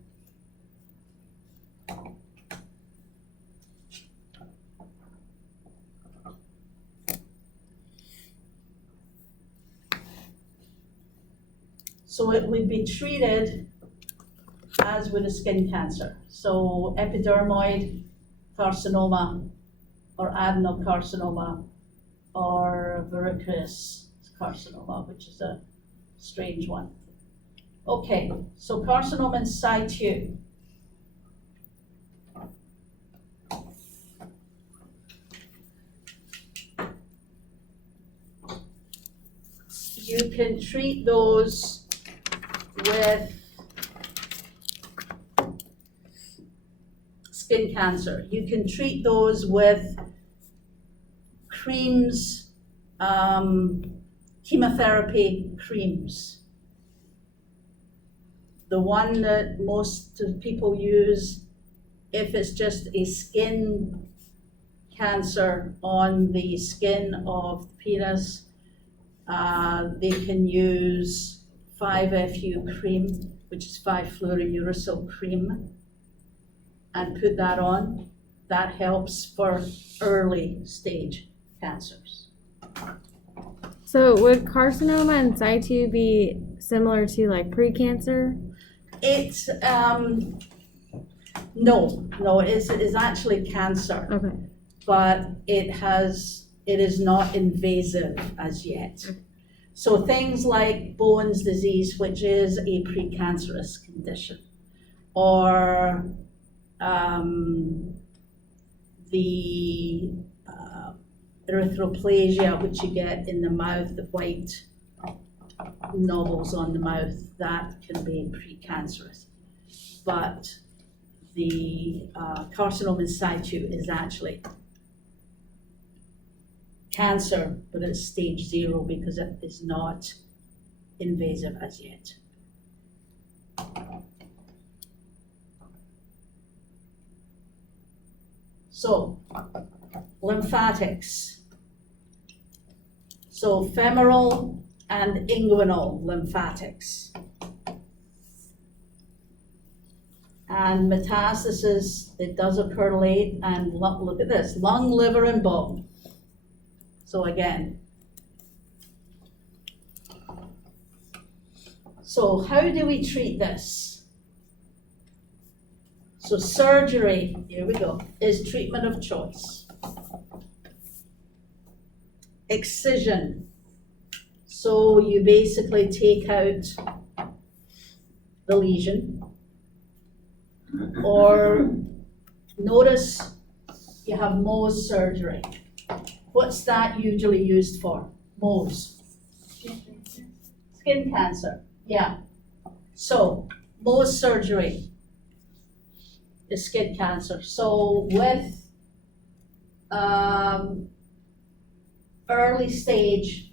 So it would be treated as with a skin cancer. So epidermoid carcinoma or adenocarcinoma or verrucous carcinoma, which is a strange one. Okay, so carcinoma in situ. You can treat those with skin cancer. You can treat those with creams, chemotherapy creams. The one that most people use, if it's just a skin cancer on the skin of the penis, they can use 5-FU cream, which is 5-fluorouracil cream, and put that on. That helps for early stage cancers. So would carcinoma in situ be similar to like pre-cancer? It's, no, it's actually cancer, Okay. but it is not invasive as yet. So things like Bowen's disease, which is a precancerous condition, or the erythroplasia, which you get in the mouth, the white knobbles on the mouth, that can be precancerous. But the carcinoma in situ is actually cancer, but it's stage 0 because it is not invasive as yet. So, lymphatics. So femoral and inguinal lymphatics. And metastasis, it does occur late, and look at this, lung, liver, and bone. So again, so how do we treat this? So surgery, here we go, is treatment of choice. Excision. So you basically take out the lesion, or notice you have Mohs surgery. What's that usually used for? Mohs. Skin cancer, yeah. So Mohs surgery is skin cancer. So with early stage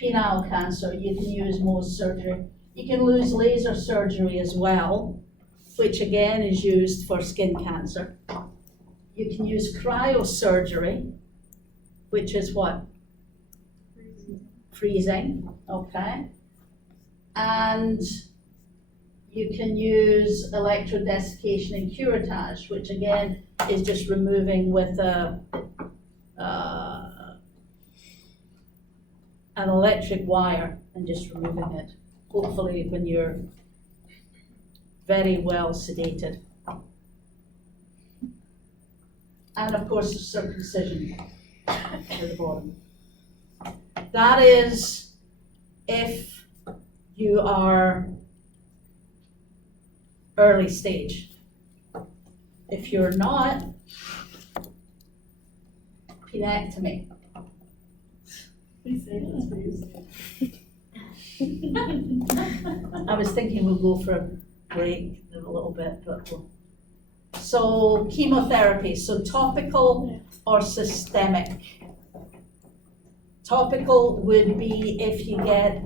penile cancer, you can use Mohs surgery. You can use laser surgery as well, which again is used for skin cancer. You can use cryosurgery, which is what? Freezing, okay. And you can use electrodesiccation and curettage, which again is just removing with an electric wire and just removing it, hopefully when you're very well sedated. And of course, the circumcision to the bottom. That is if you are early stage. If you're not, penectomy. Please say that, please. I was thinking we'll go for a break in a little bit, but we'll. So chemotherapy, so topical or systemic. Topical would be if you get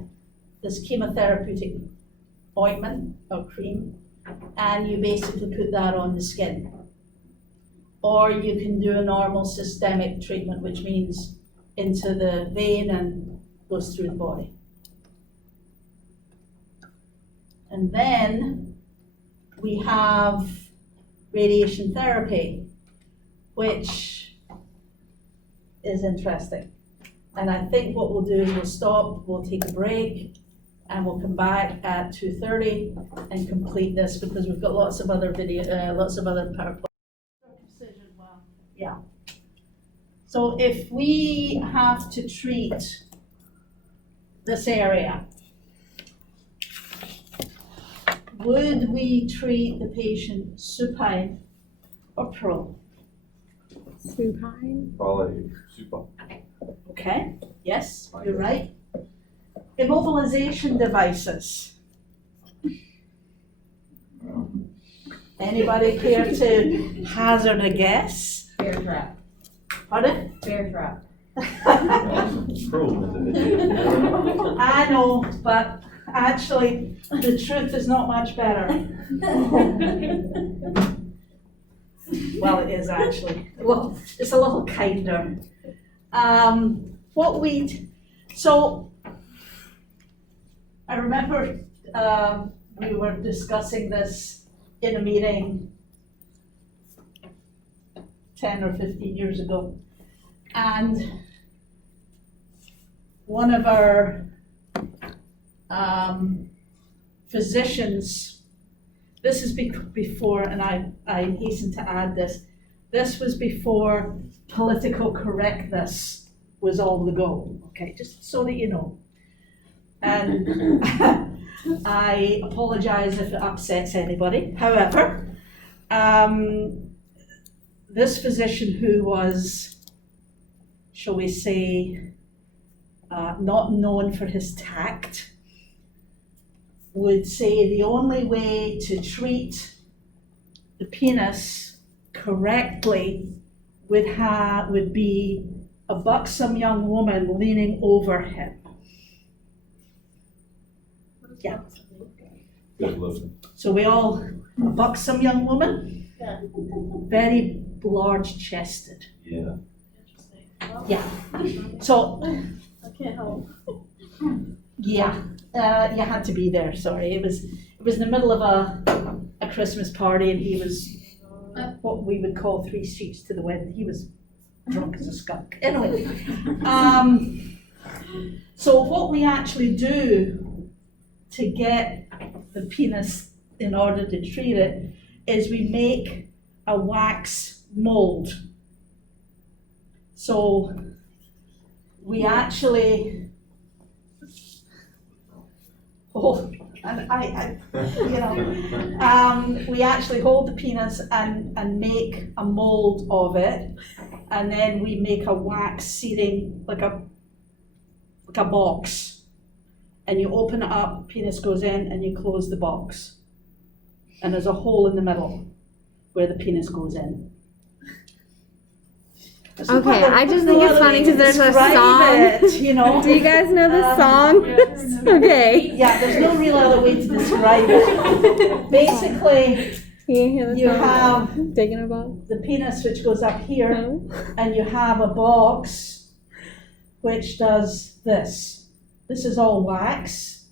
this chemotherapeutic ointment or cream, and you basically put that on the skin. Or you can do a normal systemic treatment, which means into the vein and goes through the body. And then we have radiation therapy, which is interesting. And I think what we'll do is we'll stop, we'll take a break, and we'll come back at 2:30 and complete this because we've got lots of other lots of other PowerPoint. Yeah. So if we have to treat this area, would we treat the patient supine or prone? Supine. Probably super. Okay, yes, you're right. Immobilization devices. Anybody care to hazard a guess? Bear trap, Pardon? bear trap. Cruel, isn't it? I know, but actually, the truth is not much better. Well, it is actually. Well, it's a little kinder. So I remember we were discussing this in a meeting 10 or 15 years ago. And one of our physicians, this is before, and I hasten to add this was before political correctness was all the go, okay, just so that you know. And I apologize if it upsets anybody. However, this physician who was, shall we say, not known for his tact, would say the only way to treat the penis correctly would be a buxom young woman leaning over him. Yeah. Good looking. So a buxom young woman, Yeah. very large chested. Yeah. Interesting. Well, Yeah. So, I can't help. yeah, you had to be there, sorry. It was in the middle of a Christmas party and he was what we would call 3 streets to the wind. He was drunk as a skunk. Anyway, so what we actually do to get the penis in order to treat it is we make a wax mold. So we actually we actually hold the penis and make a mold of it, and then we make a wax seating like a box, and you open it up, penis goes in, and you close the box, and there's a hole in the middle where the penis goes in. Okay, I just think it's funny because there's a Describe song. it, you know. Do you guys know this song? Okay. Yeah, there's no real other way to describe it. Basically, Can you hear the you song? have Taking a box? the penis which goes up here, No. and you have a box which does this. This is all wax.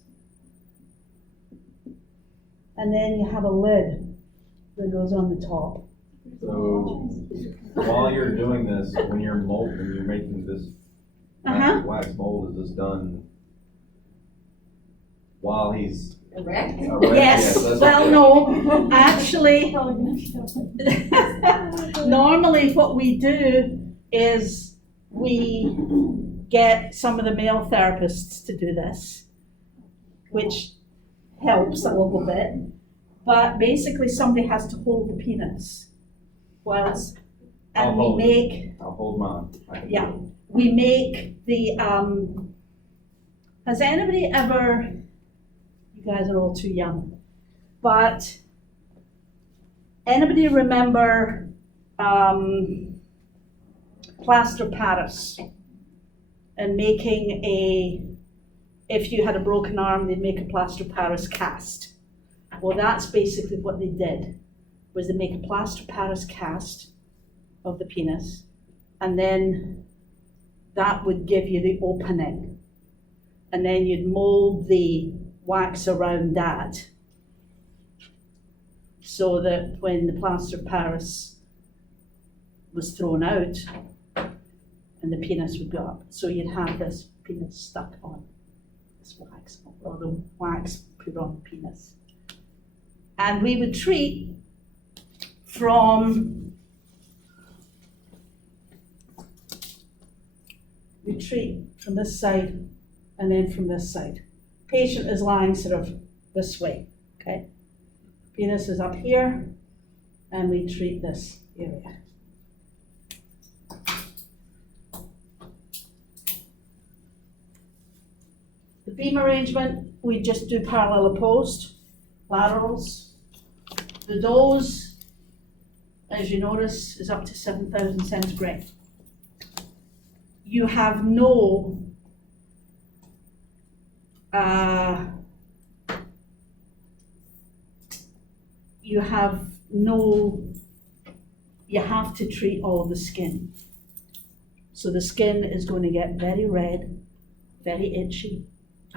And then you have a lid that goes on the top. So while you're doing this, when you're making this Uh-huh. wax mold, is this done while he's Erect? erect? Yes, that's well, okay. no, actually, normally what we do is we get some of the male therapists to do this, which helps a little bit. But basically, somebody has to hold the penis whilst, and I'll we hold it. make, I'll hold mine. I can Yeah. do it. we make the, has anybody ever, you guys are all too young, but anybody remember plaster Paris and making if you had a broken arm, they'd make a plaster Paris cast. Well, that's basically what they did, was they make a plaster Paris cast of the penis, and then that would give you the opening. And then you'd mold the wax around that, so that when the plaster of Paris was thrown out, and the penis would go up, so you'd have this penis stuck on this wax, or the wax put on the penis. And we would treat from this side and then from this side. Patient is lying sort of this way, okay? Penis is up here, and we treat this area. The beam arrangement, we just do parallel opposed, laterals. The dose, as you notice, is up to 7,000 centigrade. You have no you have to treat all the skin. So the skin is going to get very red, very itchy,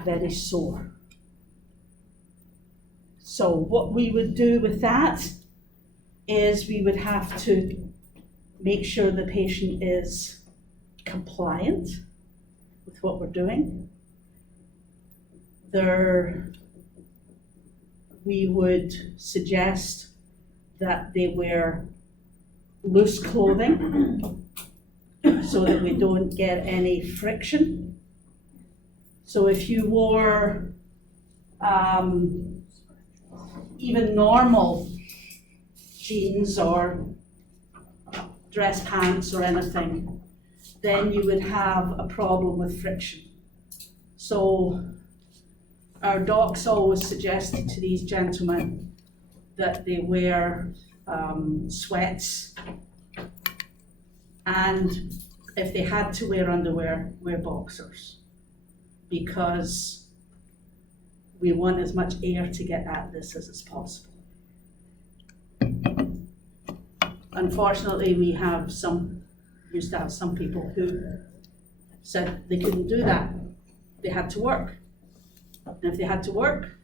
very sore. So what we would do with that is we would have to make sure the patient is compliant with what we're doing. We would suggest that they wear loose clothing so that we don't get any friction. So if you wore even normal jeans or dress pants or anything, then you would have a problem with friction. So our docs always suggested to these gentlemen that they wear sweats, and if they had to wear underwear, wear boxers, because we want as much air to get at this as is possible. Unfortunately, we used to have some people who said they couldn't do that. They had to work. And if they had to work,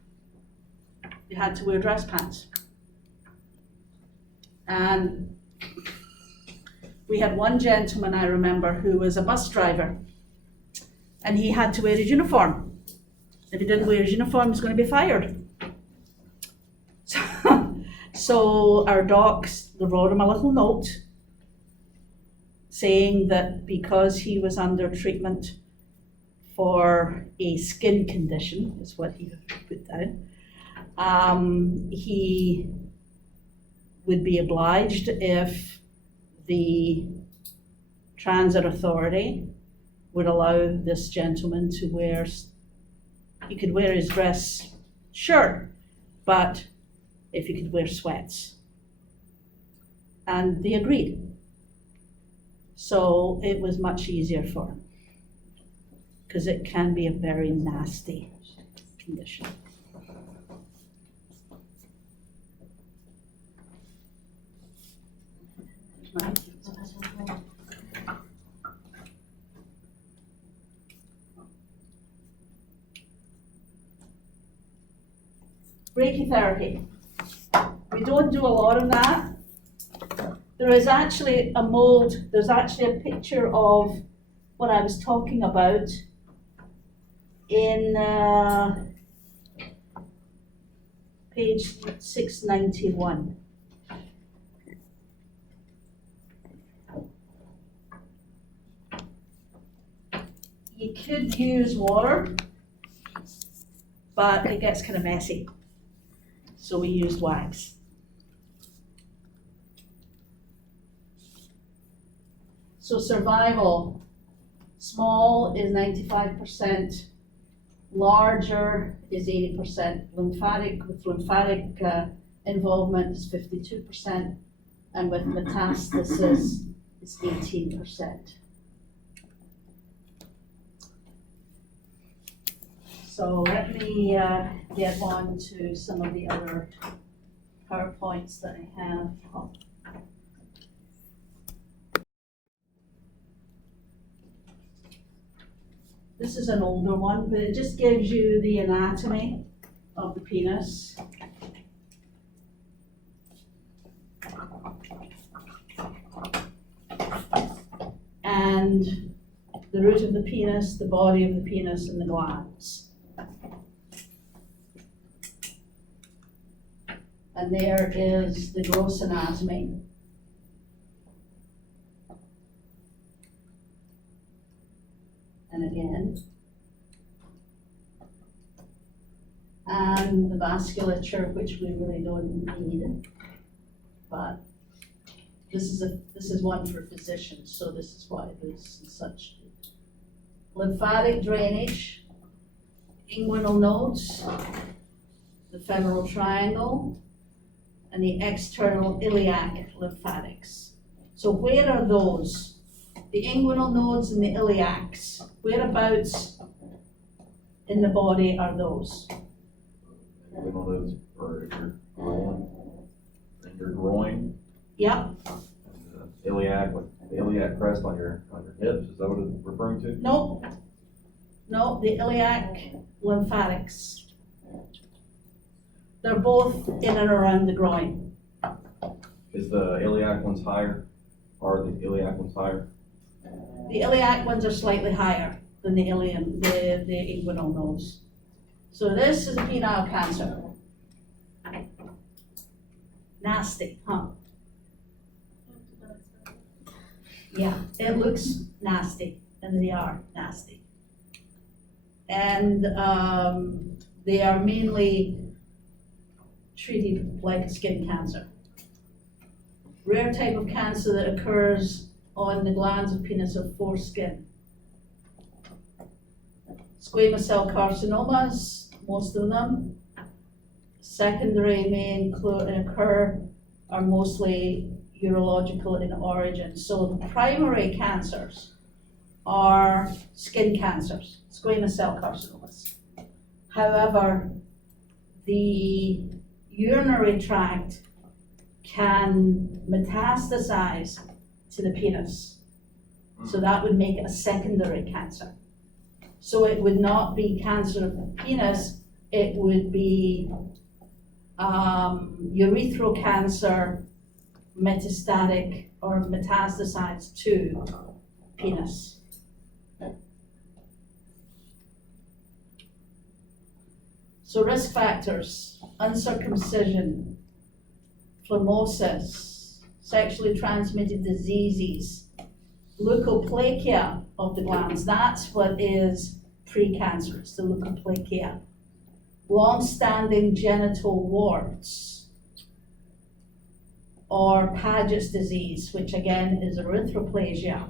they had to wear dress pants. And we had one gentleman, I remember, who was a bus driver, and he had to wear his uniform. If he didn't wear his uniform, he was going to be fired. So our docs wrote him a little note saying that because he was under treatment for a skin condition, is what he put down, he would be obliged if the transit authority would allow this gentleman to wear, he could wear his dress shirt, but if he could wear sweats. And they agreed. So it was much easier for him, because it can be a very nasty condition. Right. Brachytherapy. We don't do a lot of that. There is actually a mold, there's actually a picture of what I was talking about in page 691. You could use water, but it gets kind of messy. So we used wax. So survival, small is 95%, larger is 80%, lymphatic involvement is 52%, and with metastasis is 18%. So let me get on to some of the other PowerPoints that I have. This is an older one, but it just gives you the anatomy of the penis. and the root of the penis, the body of the penis, and the glands. And there is the gross anatomy. And again. And the vasculature, which we really don't need, but this is one for physicians, so this is why there's such. Lymphatic drainage, inguinal nodes, the femoral triangle, and the external iliac lymphatics. So where are those? The inguinal nodes and the iliacs, whereabouts in the body are those? We know those, or in your groin, Yep, and the iliac, like the iliac crest on your hips, is that what it's referring to? no, the iliac lymphatics. They're both in and around the groin. Is the iliac ones higher? Are the iliac ones higher? The iliac ones are slightly higher than the inguinal nodes. So this is penile cancer. Nasty, huh? Yeah, it looks nasty, and they are nasty. And they are mainly treated like skin cancer. Rare type of cancer that occurs on the glands of penis or foreskin. Squamous cell carcinomas, most of them. Secondary may occur, are mostly urological in origin. So the primary cancers are skin cancers, squamous cell carcinomas. However, the urinary tract can metastasize to the penis. So that would make it a secondary cancer. So it would not be cancer of the penis, it would be urethral cancer, metastatic or metastasized to penis. So risk factors: uncircumcision, phimosis, sexually transmitted diseases, leukoplakia of the glands. That's what is precancerous, the leukoplakia. Long-standing genital warts, or Paget's disease, which again is erythroplasia.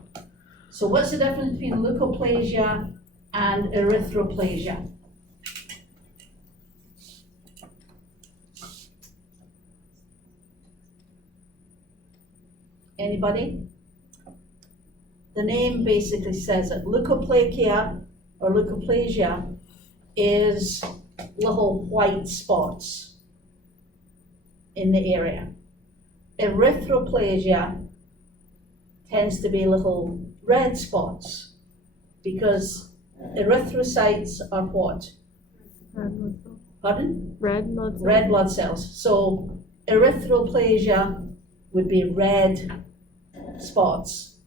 So what's the difference between leukoplasia and erythroplasia? Anybody? The name basically says it. Leukoplakia or leukoplasia is little white spots in the area. Erythroplasia tends to be little red spots because erythrocytes are what? Red blood cells. Pardon? Red blood cells. Red blood cells. So erythroplasia would be red spots.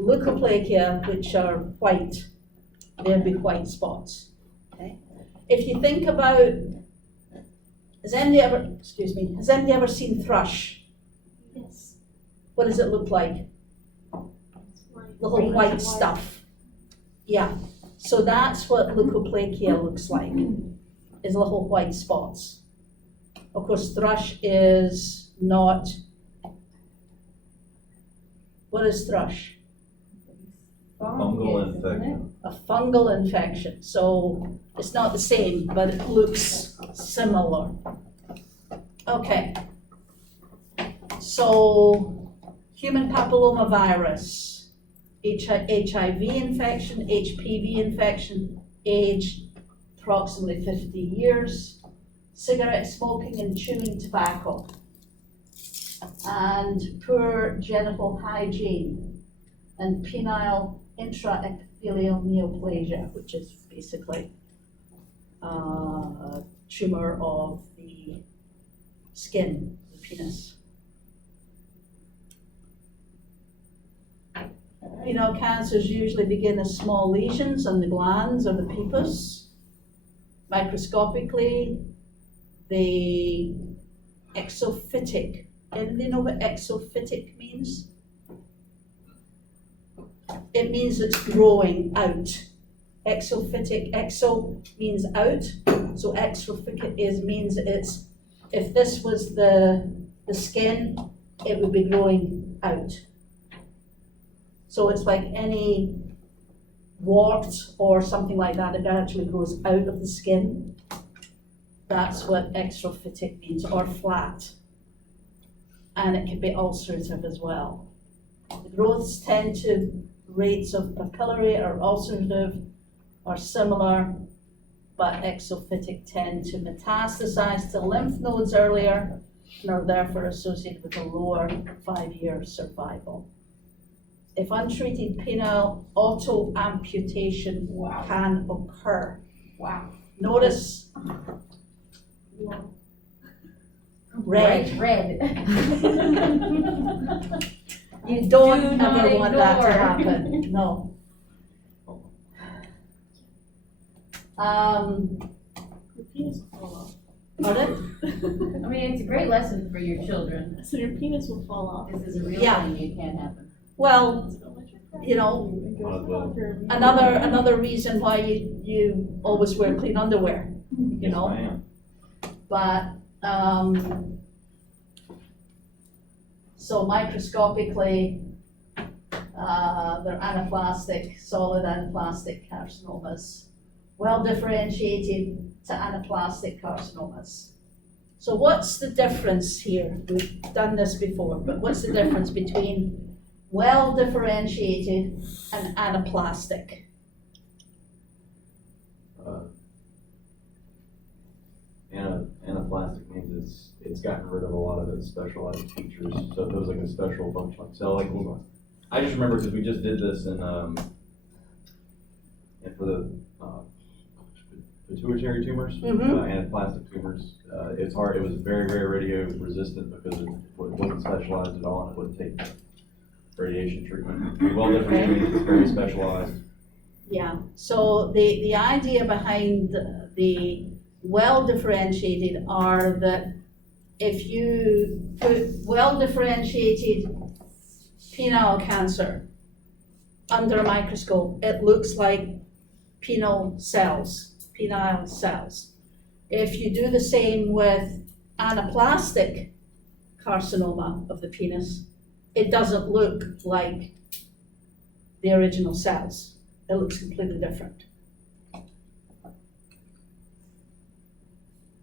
Leukoplakia, which are white, there'd be white spots. Okay? If you think about, has anybody ever seen thrush? Yes. What does it look like? Little white stuff. Yeah, so that's what leukoplakia looks like, is little white spots. Of course, thrush is not, what is thrush? Fungal infection. A fungal infection, so it's not the same, but it looks similar. Okay, so human papillomavirus, HIV infection, HPV infection, age approximately 50 years, cigarette smoking and chewing tobacco, and poor genital hygiene, and penile intraepithelial neoplasia, which is basically a tumor of the skin, the penis. penile cancers usually begin as small lesions on the glands or the pupus. Microscopically, the exophytic. Anybody know what exophytic means? It means it's growing out. Exophytic, exo means out, so exophytic means it's, if this was the skin, it would be growing out. So it's like any wart or something like that, it actually grows out of the skin. That's what exophytic means, or flat. And it can be ulcerative as well. The growths tend to rates of papillary or ulcerative are similar, but exophytic tend to metastasize to lymph nodes earlier and are therefore associated with a lower 5-year survival. If untreated, penile autoamputation can occur. Wow. Notice red. Red. You don't Do not ever want that to ignore. happen, no. Your penis will fall off. Pardon? I mean, it's a great lesson for your children. So your penis will fall off. This is a real Yeah. thing, it can happen. Well, So let your friend you know, and go to the locker. another reason why you always wear clean underwear, you Yes, know? I am. But, so microscopically, they're anaplastic, solid anaplastic carcinomas, well differentiated to anaplastic carcinomas. So what's the difference here? We've done this before, but what's the difference between well differentiated and anaplastic? Anaplastic means it's gotten rid of a lot of its specialized features, so if it was like a special function, like cell, like, I just remember because we just did this in, and for the, pituitary tumors, anaplastic tumors, it's hard, it was very, very radio resistant because it wasn't specialized at all and it wouldn't take radiation treatment. Well differentiated, it's very specialized. Yeah, so the idea behind the well differentiated are that if you put well differentiated penile cancer under a microscope, it looks like penile cells. If you do the same with anaplastic carcinoma of the penis, it doesn't look like the original cells. It looks completely different.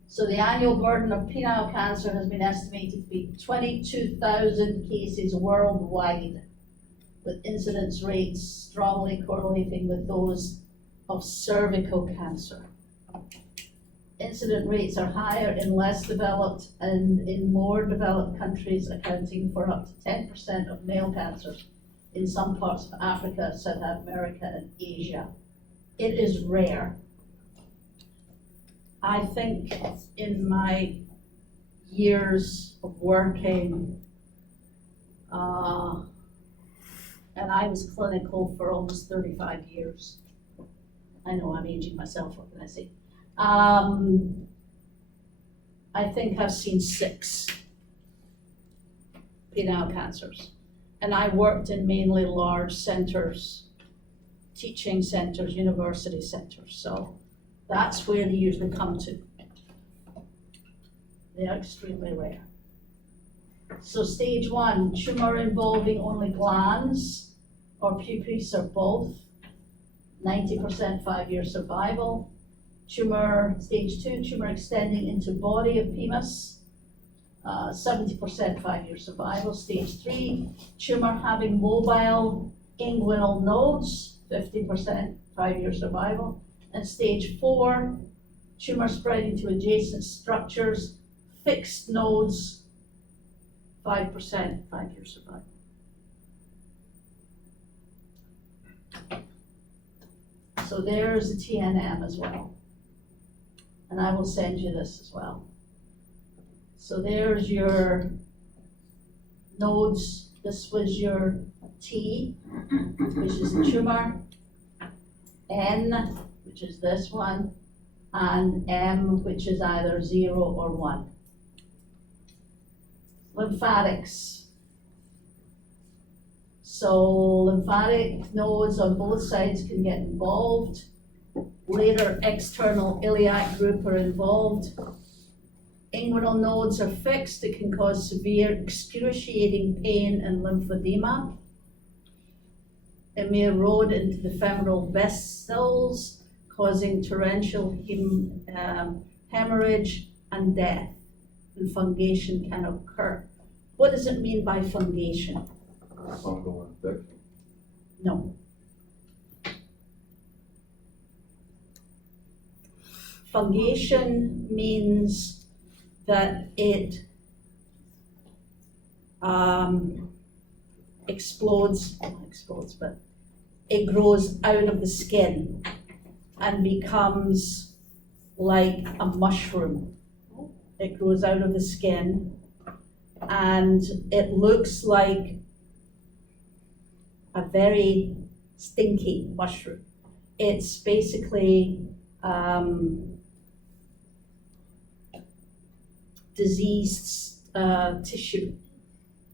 So the annual burden of penile cancer has been estimated to be 22,000 cases worldwide, with incidence rates strongly correlating with those of cervical cancer. Incident rates are higher in less developed and in more developed countries, accounting for up to 10% of male cancers in some parts of Africa, South America, and Asia. It is rare. I think in my years of working, and I was clinical for almost 35 years. I know I'm aging myself, what can I say? I think I've seen 6 penile cancers. And I worked in mainly large centers, teaching centers, university centers. So that's where they usually come to. They are extremely rare. So stage 1, tumor involving only glands or pupils or both, 90% 5-year survival. Tumor, stage 2, tumor extending into body of penis, 70% 5-year survival. Stage 3, tumor having mobile inguinal nodes, 50% 5-year survival. And stage 4, tumor spreading to adjacent structures, fixed nodes, 5% 5-year survival. So there's the TNM as well. And I will send you this as well. So there's your nodes. This was your T, which is the tumor, N, which is this one, and M, which is either 0 or 1. Lymphatics. So lymphatic nodes on both sides can get involved. Later, external iliac group are involved. Inguinal nodes are fixed. It can cause severe excruciating pain and lymphedema. It may erode into the femoral vessels, causing torrential hemorrhage and death. And fungation can occur. What does it mean by fungation? Fungal infection. No. Fungation means that it but it grows out of the skin and becomes like a mushroom. It grows out of the skin and it looks like a very stinky mushroom. It's basically diseased tissue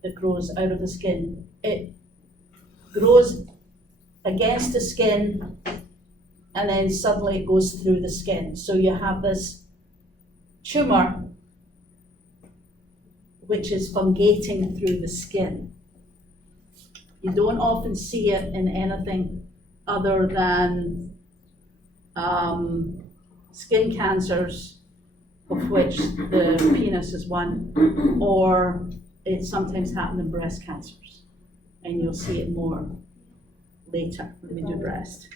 that grows out of the skin. It grows against the skin and then suddenly it goes through the skin. So you have this tumor which is fungating through the skin. You don't often see it in anything other than skin cancers, of which the penis is one, or it sometimes happens in breast cancers. And you'll see it more later when we do breast.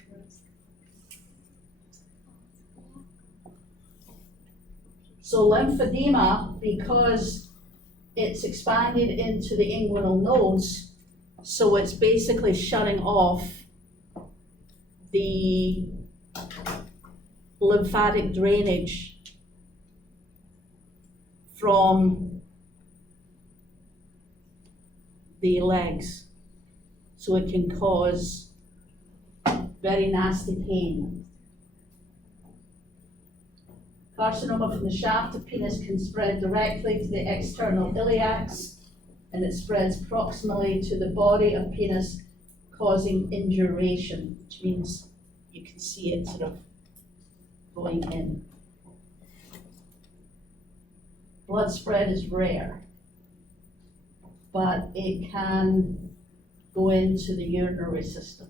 So lymphedema, because it's expanded into the inguinal nodes, so it's basically shutting off the lymphatic drainage from the legs. So it can cause very nasty pain. Carcinoma from the shaft of penis can spread directly to the external iliacs, and it spreads proximally to the body of penis, causing induration, which means you can see it sort of going in. Blood spread is rare, but it can go into the urinary system.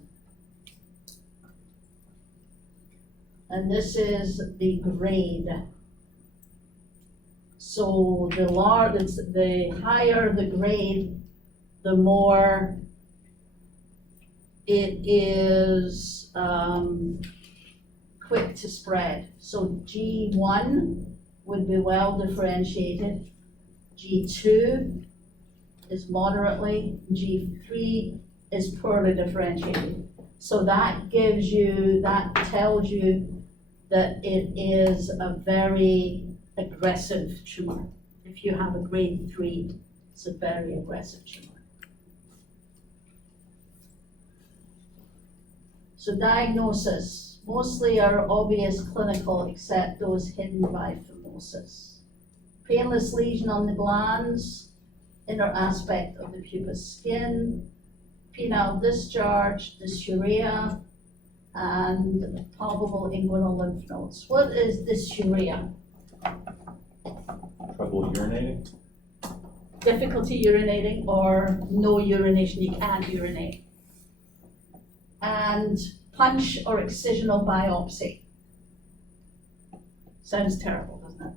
And this is the grade. So the higher the grade, the more it is quick to spread. So G1 would be well differentiated. G2 is moderately, G3 is poorly differentiated. So that tells you that it is a very aggressive tumor. If you have a grade 3, it's a very aggressive tumor. So diagnosis, mostly are obvious clinical except those hidden by phimosis. Painless lesion on the glands, inner aspect of the pubic skin, penile discharge, dysuria, and palpable inguinal lymph nodes. What is dysuria? Trouble urinating? Difficulty urinating or no urination, you can't urinate. And punch or excisional biopsy. Sounds terrible, doesn't it?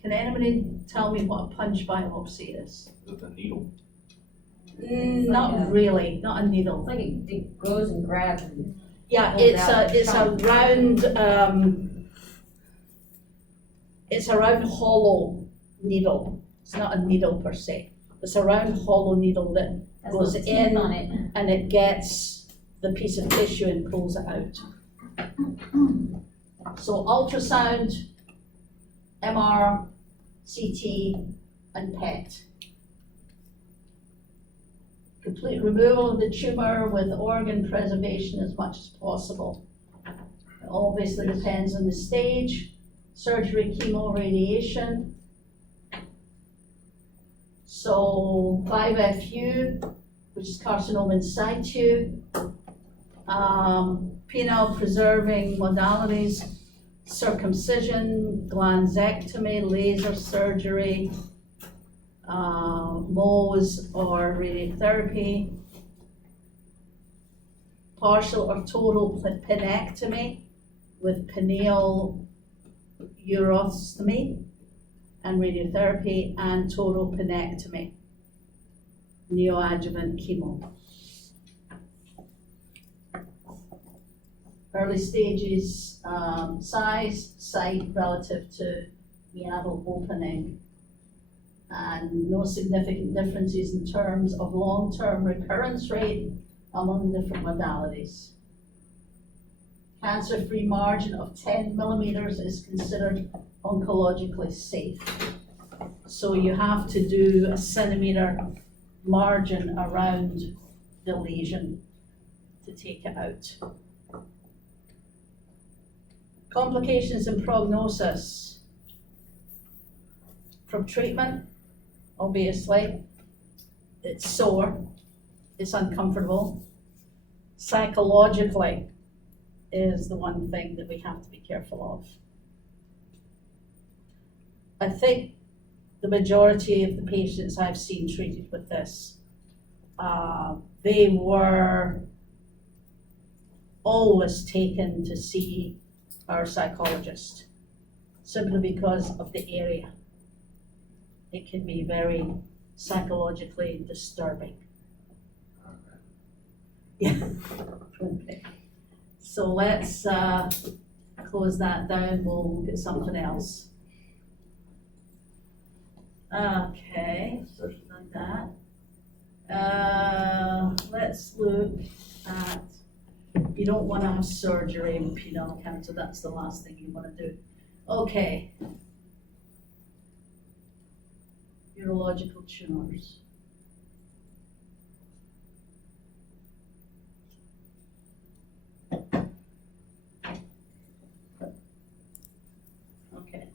Can anybody tell me what a punch biopsy is? With a needle? Not really, not a needle. It's like it goes and grabs and. Yeah, Hold it's out a chunk. round hollow needle. It's not a needle per se. It's a round hollow needle that Has goes little teeth in on it. and it gets the piece of tissue and pulls it out. So ultrasound, MR, CT, and PET. complete removal of the tumor with organ preservation as much as possible. It obviously depends on the stage, surgery, chemo, radiation. So 5FU, which is carcinoma in situ, penile preserving modalities, circumcision, glanzectomy, laser surgery, Mohs or radiotherapy, partial or total penectomy with pineal urostomy and radiotherapy, and total penectomy, neoadjuvant chemo. Early stages, size, site relative to meatal opening, and no significant differences in terms of long-term recurrence rate among different modalities. Cancer-free margin of 10 millimeters is considered oncologically safe. So you have to do a centimeter margin around the lesion to take it out. Complications and prognosis. From treatment, obviously, it's sore, it's uncomfortable. Psychologically is the one thing that we have to be careful of. I think the majority of the patients I've seen treated with this, they were always taken to see our psychologist, simply because of the area. It can be very psychologically disturbing. Yeah. Okay. So let's close that down, we'll look at something else. Okay, done that. Let's look at, you don't want to have surgery in penile cancer, that's the last thing you want to do. Okay. Urological tumors. Okay.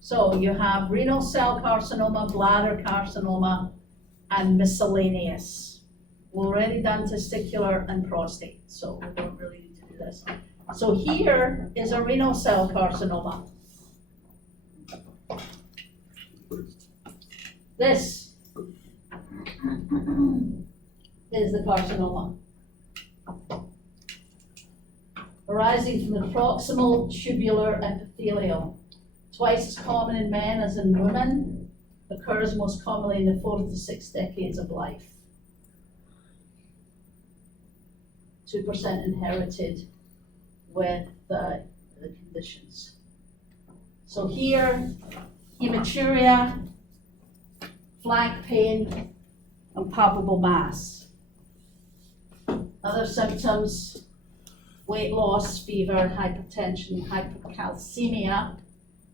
So you have renal cell carcinoma, bladder carcinoma, and miscellaneous. We've already done testicular and prostate, so we don't really need to do this. So here is a renal cell carcinoma. This is the carcinoma, arising from the proximal tubular epithelial. Twice as common in men as in women, occurs most commonly in the 4th to 6th decades of life. 2% inherited with the conditions. So here, hematuria, flank pain, and palpable mass. Other symptoms, weight loss, fever, hypertension, hypercalcemia,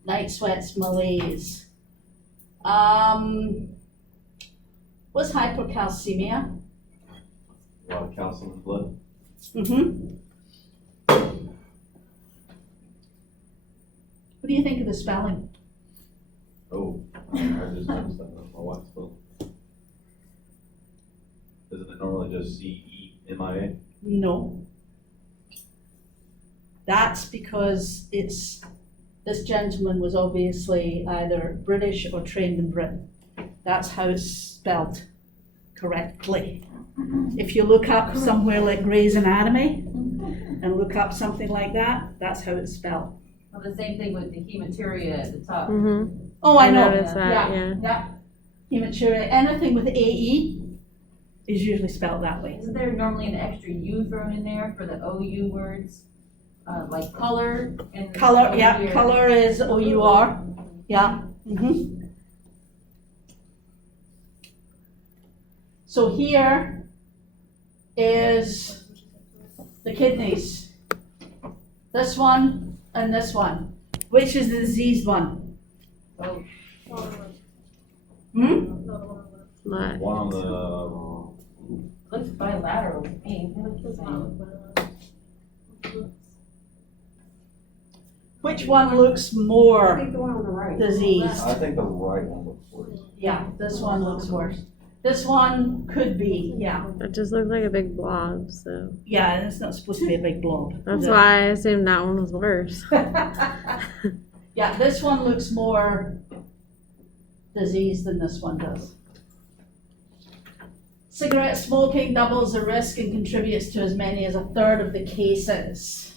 night sweats, malaise. What's hypercalcemia? A lot of calcium in the blood. Mm-hmm. What do you think of the spelling? Oh, I just noticed that, my wife spelled. Isn't it normally just C-E-M-I-A? No. That's because this gentleman was obviously either British or trained in Britain. That's how it's spelled correctly. If you look up somewhere like Grey's Anatomy and look up something like that, that's how it's spelled. Well, the same thing with the hematuria at the top. Mm-hmm. Oh, I know. noticed that, yeah. Yeah. Hematuria, anything with AE is usually spelled that way. Isn't there normally an extra U thrown in there for the OU words? Like color and. Color, over yeah, here. color is OUR, yeah. Mm-hmm. So here is the kidneys. This one and this one. Which is the diseased one? Oh, Hmm? No, the one on the left. Left. One on the, Looks bilateral to me. It looks the Does not same. look like that. Which one looks I more think the one on the right. diseased? I think the right one looks worse. Yeah, this one looks worse. This one could be, yeah. It just looks like a big blob, so Yeah, and it's not supposed to be a big blob. that's is it? why I assumed that one was worse. Yeah, this one looks more diseased than this one does. Cigarette smoking doubles the risk and contributes to as many as a third of the cases.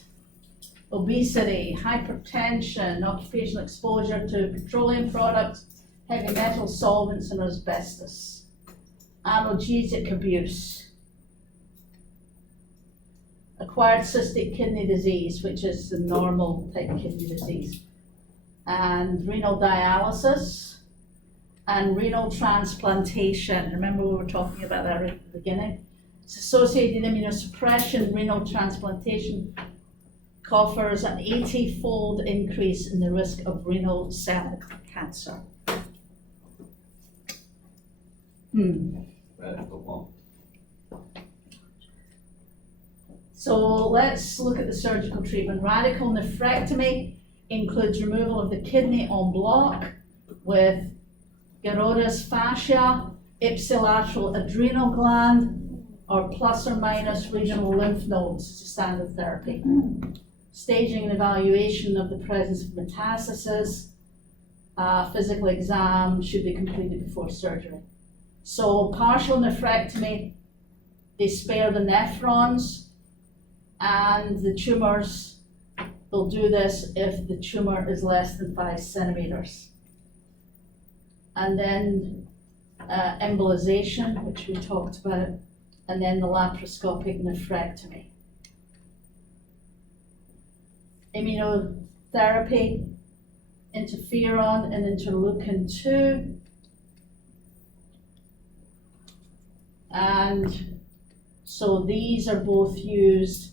Obesity, hypertension, occupational exposure to petroleum products, heavy metal solvents, and asbestos. Analgesic abuse. Acquired cystic kidney disease, which is the normal type of kidney disease. And renal dialysis and renal transplantation. Remember we were talking about that right at the beginning? It's associated immunosuppression, renal transplantation offers an 80-fold increase in the risk of renal cell cancer. That's the one. So let's look at the surgical treatment. Radical nephrectomy includes removal of the kidney en bloc with Gerodes fascia, ipsilateral adrenal gland, or plus or minus regional lymph nodes as a standard therapy. Staging and evaluation of the presence of metastasis. Physical exam should be completed before surgery. So partial nephrectomy, they spare the nephrons and the tumors. They'll do this if the tumor is less than 5 centimeters. And then embolization, which we talked about, and then the laparoscopic nephrectomy. Immunotherapy, interferon and interleukin-2. And so these are both used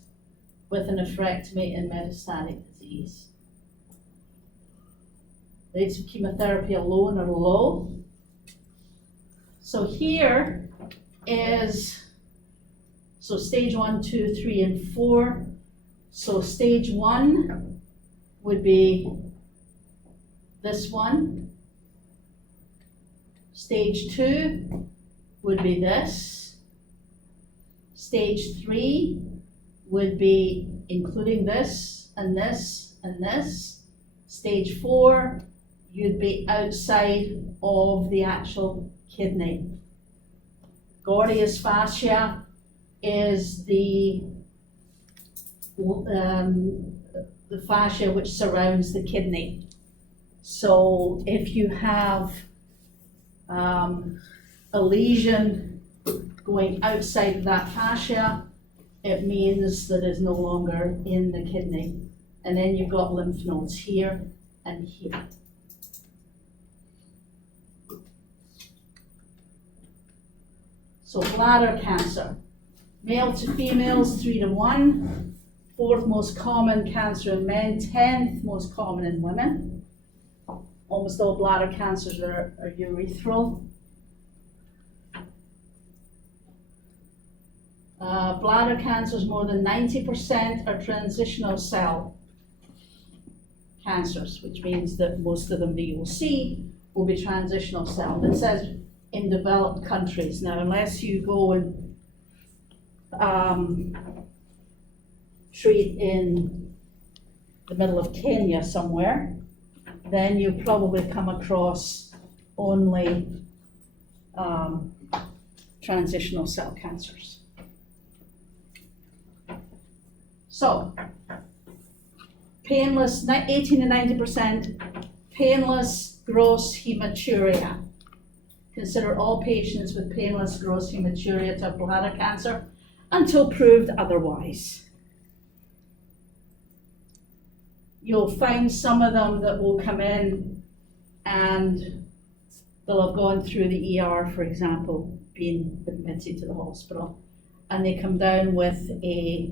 with a nephrectomy in metastatic disease. Rates of chemotherapy alone are low. So here is, so stage 1, 2, 3, and 4. So stage 1 would be this one. Stage 2 would be this. Stage 3 would be including this and this and this. Stage 4, you'd be outside of the actual kidney. Gordius fascia is the fascia which surrounds the kidney. So if you have a lesion going outside of that fascia, it means that it's no longer in the kidney. And then you've got lymph nodes here and here. So bladder cancer, male to females, 3 to 1. 4th most common cancer in men, 10th most common in women. Almost all bladder cancers are urethral. Bladder cancers, more than 90% are transitional cell cancers, which means that most of them that you will see will be transitional cell. It says in developed countries. Now, unless you go and treat in the middle of Kenya somewhere, then you probably come across only transitional cell cancers. So, painless, 18 to 90% painless gross hematuria. Consider all patients with painless gross hematuria to have bladder cancer until proved otherwise. You'll find some of them that will come in and they'll have gone through the ER, for example, being admitted to the hospital, and they come down with a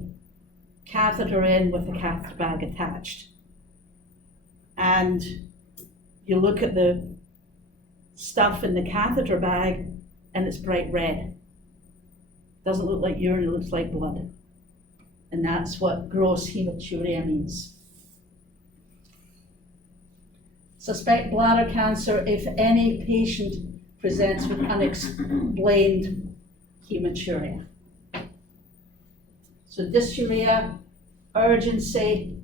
catheter in with a catheter bag attached. And you look at the stuff in the catheter bag and it's bright red. Doesn't look like urine, it looks like blood. And that's what gross hematuria means. Suspect bladder cancer if any patient presents with unexplained hematuria. So dysuria, urgency,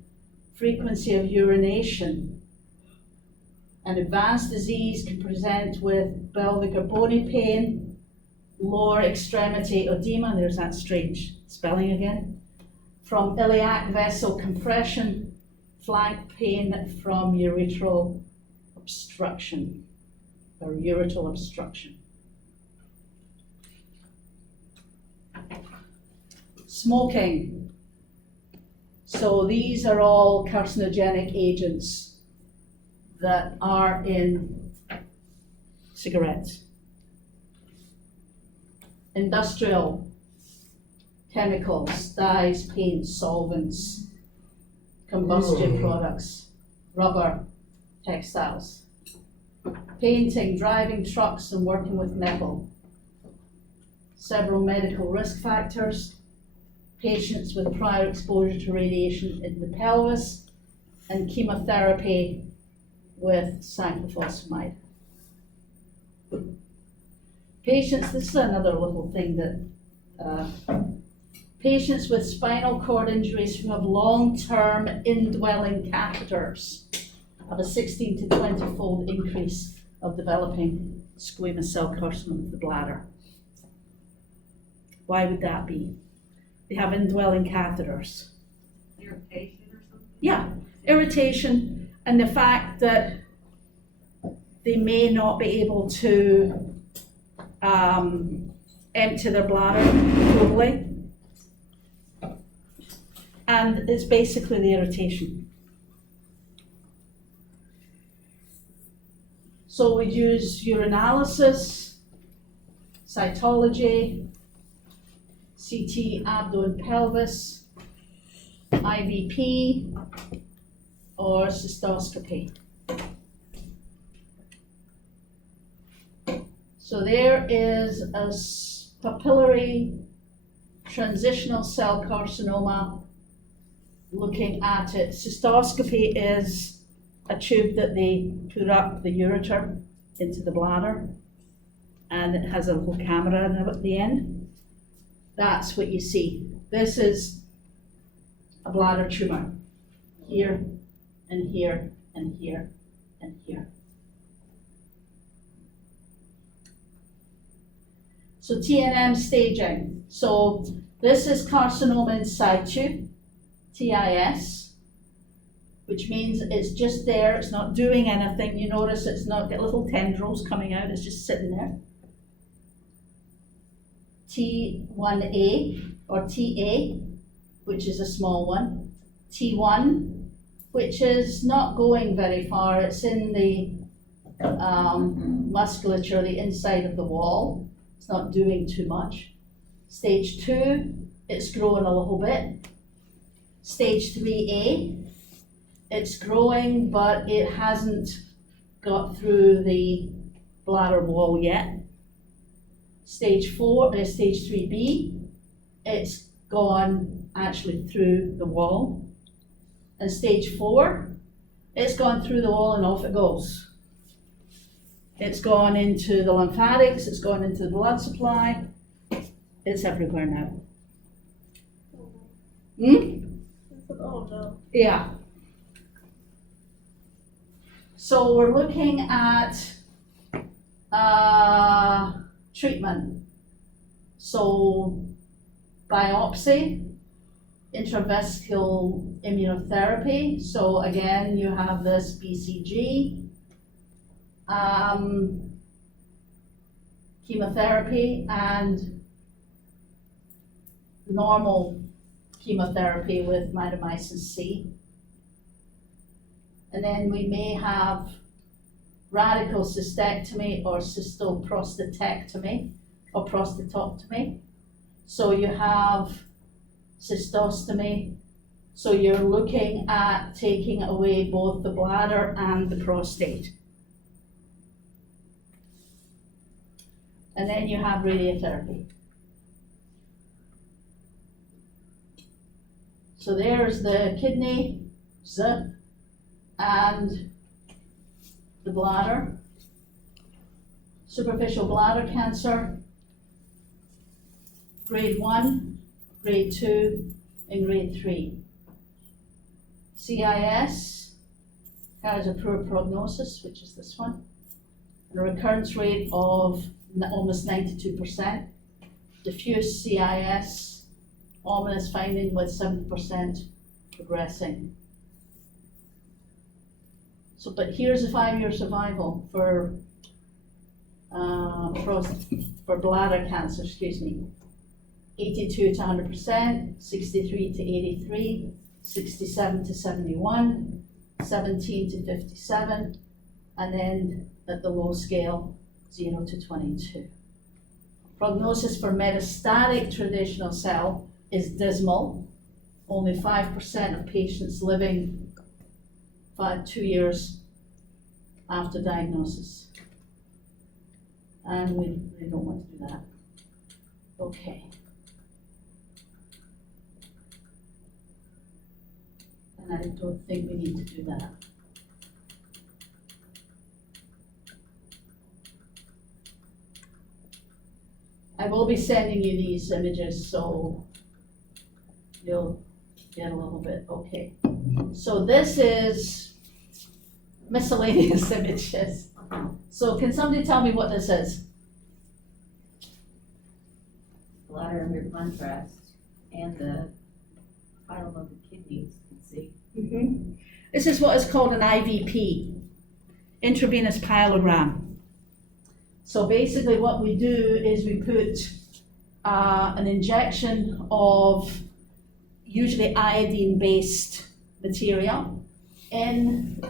frequency of urination. An advanced disease can present with pelvic or bony pain, lower extremity edema, there's that strange spelling again, from iliac vessel compression, flank pain from urethral obstruction or ureteral obstruction. Smoking. So these are all carcinogenic agents that are in cigarettes. Industrial chemicals, dyes, paints, solvents, combustion products, rubber, textiles, painting, driving trucks and working with metal. Several medical risk factors, patients with prior exposure to radiation in the pelvis, and chemotherapy with cyclophosphamide. Patients, this is another little thing that, patients with spinal cord injuries who have long-term indwelling catheters have a 16 to 20-fold increase of developing squamous cell carcinoma of the bladder. Why would that be? They have indwelling catheters. Irritation or something? Yeah, irritation and the fact that they may not be able to empty their bladder fully. And it's basically the irritation. So we use urinalysis, cytology, CT abdomen pelvis, IVP, or cystoscopy. So there is a papillary transitional cell carcinoma looking at it. Cystoscopy is a tube that they put up the ureter into the bladder, and it has a little camera at the end. That's what you see. This is a bladder tumor, here and here and here and here. So TNM staging. So this is carcinoma in situ, TIS, which means it's just there, it's not doing anything. You notice it's not got little tendrils coming out, it's just sitting there. T1A or TA, which is a small one. T1, which is not going very far, it's in the musculature, the inside of the wall. It's not doing too much. Stage 2, it's growing a little bit. Stage 3A, it's growing, but it hasn't got through the bladder wall yet. Stage 3B, it's gone actually through the wall. And stage 4, it's gone through the wall and off it goes. It's gone into the lymphatics, it's gone into the blood supply, it's everywhere now. Oh no. Yeah. So we're looking at treatment. So biopsy, intravesical immunotherapy. So again, you have this BCG. Chemotherapy and normal chemotherapy with mitomycin C. And then we may have radical cystectomy or cystoprostatectomy or prostatectomy. So you have cystostomy. So you're looking at taking away both the bladder and the prostate. And then you have radiotherapy. So there's the kidney, and the bladder. Superficial bladder cancer, grade 1, grade 2, and grade 3. CIS has a poor prognosis, which is this one, and a recurrence rate of almost 92%. Diffuse CIS, ominous finding with 70% progressing. So, but here's a 5-year survival for bladder cancer, 82 to 100%, 63 to 83, 67 to 71, 17 to 57, and then at the low scale, 0 to 22. Prognosis for metastatic traditional cell is dismal. Only 5% of patients living 2 years after diagnosis. And we don't want to do that. Okay. And I don't think we need to do that. I will be sending you these images, so you'll get a little bit, okay. So this is miscellaneous images. So can somebody tell me what this is? Bladder under contrast and the bottom of the kidneys, you can see. This is what is called an IVP, intravenous pyelogram. So basically what we do is we put an injection of usually iodine-based material in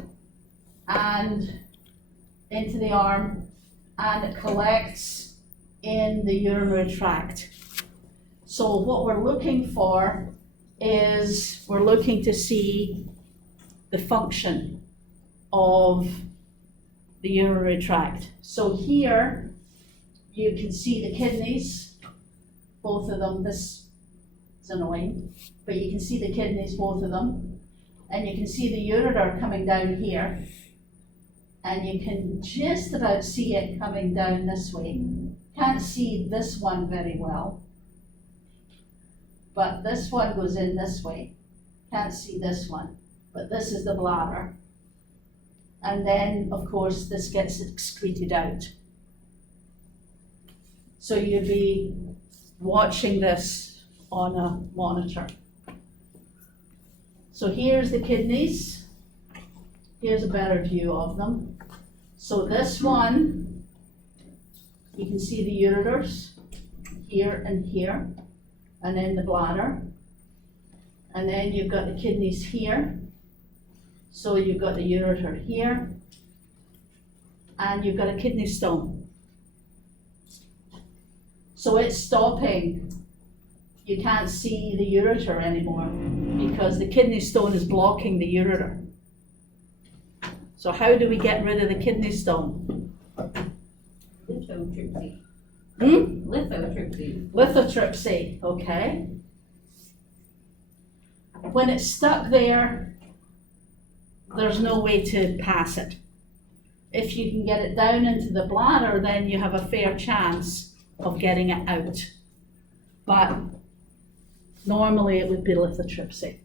and into the arm, and it collects in the urinary tract. So what we're looking for is we're looking to see the function of the urinary tract. So here you can see the kidneys, both of them. This is annoying, but you can see the kidneys, both of them, and you can see the ureter coming down here, and you can just about see it coming down this way. Can't see this one very well, but this one goes in this way. Can't see this one, but this is the bladder. And then, of course, this gets excreted out. So you'd be watching this on a monitor. So here's the kidneys. Here's a better view of them. So this one, you can see the ureters here and here, and then the bladder. And then you've got the kidneys here. So you've got the ureter here, and you've got a kidney stone. So it's stopping. You can't see the ureter anymore because the kidney stone is blocking the ureter. So how do we get rid of the kidney stone? Lithotripsy. Lithotripsy. Lithotripsy, okay. When it's stuck there, there's no way to pass it. If you can get it down into the bladder, then you have a fair chance of getting it out. But normally it would be lithotripsy.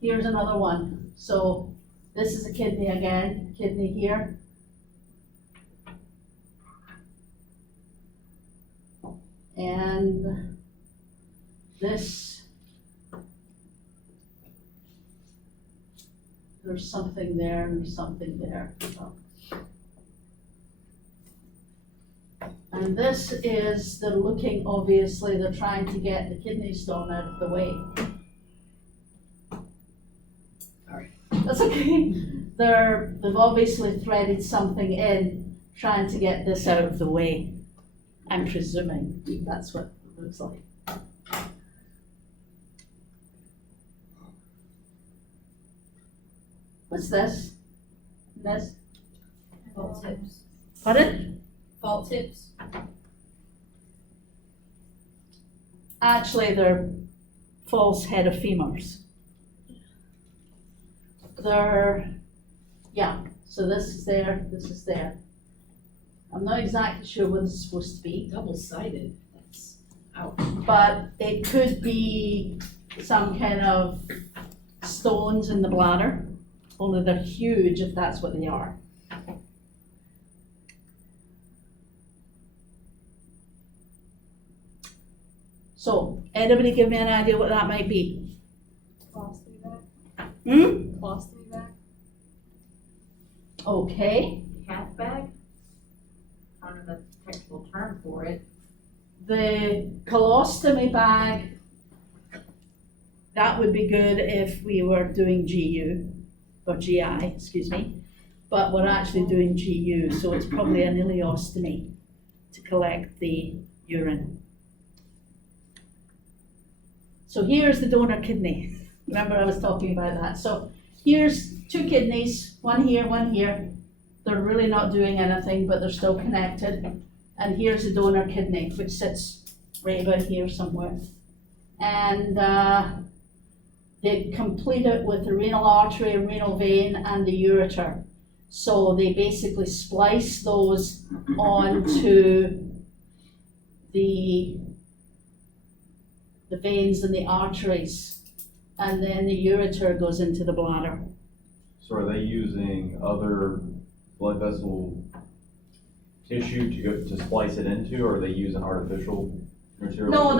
Here's another one. So this is a kidney again, kidney here. And this, there's something there, and there's something there. And this is, they're looking, obviously, they're trying to get the kidney stone out of the way. Sorry. That's okay. They've obviously threaded something in, trying to get this out of the way. I'm presuming that's what it looks like. What's this? This? Tips. Pardon? fault tips? Actually, they're false head of femurs. They're, yeah, so this is there, this is there. I'm not exactly sure what it's supposed to be, Double-sided, that's, ouch. but it could be some kind of stones in the bladder, only they're huge if that's what they are. So, anybody give me an idea what that might be? Colostomy bag? Hmm? Colostomy bag? Okay, Cat bag? I don't know the technical term for it. the colostomy bag, that would be good if we were doing GU, or GI, excuse me. But we're actually doing GU, so it's probably an ileostomy to collect the urine. So here's the donor kidney. Remember I was talking about that. So here's two kidneys, one here, one here. They're really not doing anything, but they're still connected. And here's the donor kidney, which sits right about here somewhere. And they complete it with the renal artery, renal vein, and the ureter. So they basically splice those onto the veins and the arteries, and then the ureter goes into the bladder. So are they using other blood vessel tissue to splice it into, or are they using artificial material? No,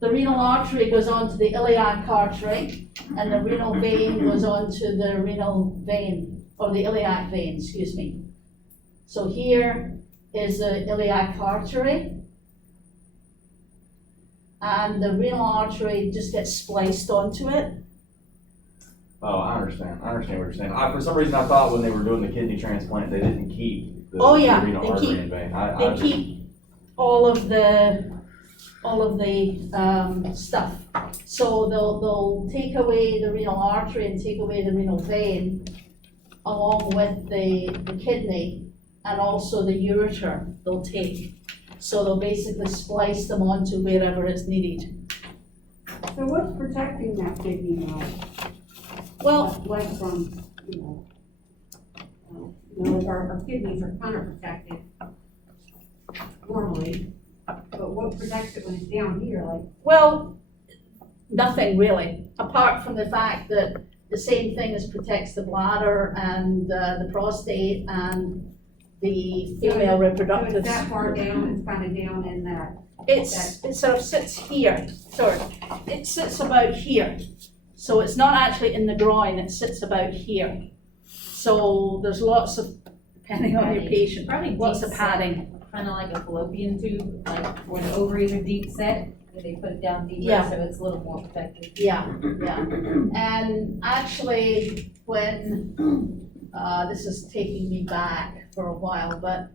the renal artery goes onto the iliac artery, and the renal vein goes onto the renal vein, or the iliac vein, excuse me. So here is the iliac artery, and the renal artery just gets spliced onto it. Oh, I understand what you're saying. For some reason, I thought when they were doing the kidney transplant, they didn't keep the Oh, yeah, renal they artery keep- and vein. They keep all of the stuff. So they'll take away the renal artery and take away the renal vein along with the kidney, and also the ureter they'll take. So they'll basically splice them onto wherever it's needed. So what's protecting that kidney now? Well, Like from, like our kidneys are kind of protected normally, but what protects it when it's down here, like? well, nothing really, apart from the fact that the same thing as protects the bladder and the prostate and the female So reproductive. it's that far down, it's kind of down in that. It sort of sits here, it sits about here. So it's not actually in the groin, it sits about here. So there's lots of, depending on your Padding. patient, Probably lots of deep set. padding. Kind of like a fallopian tube, like where the ovaries are deep set, where they put it down deeper, Yeah. so it's a little more protected. Yeah, yeah. And actually, when, this is taking me back for a while, but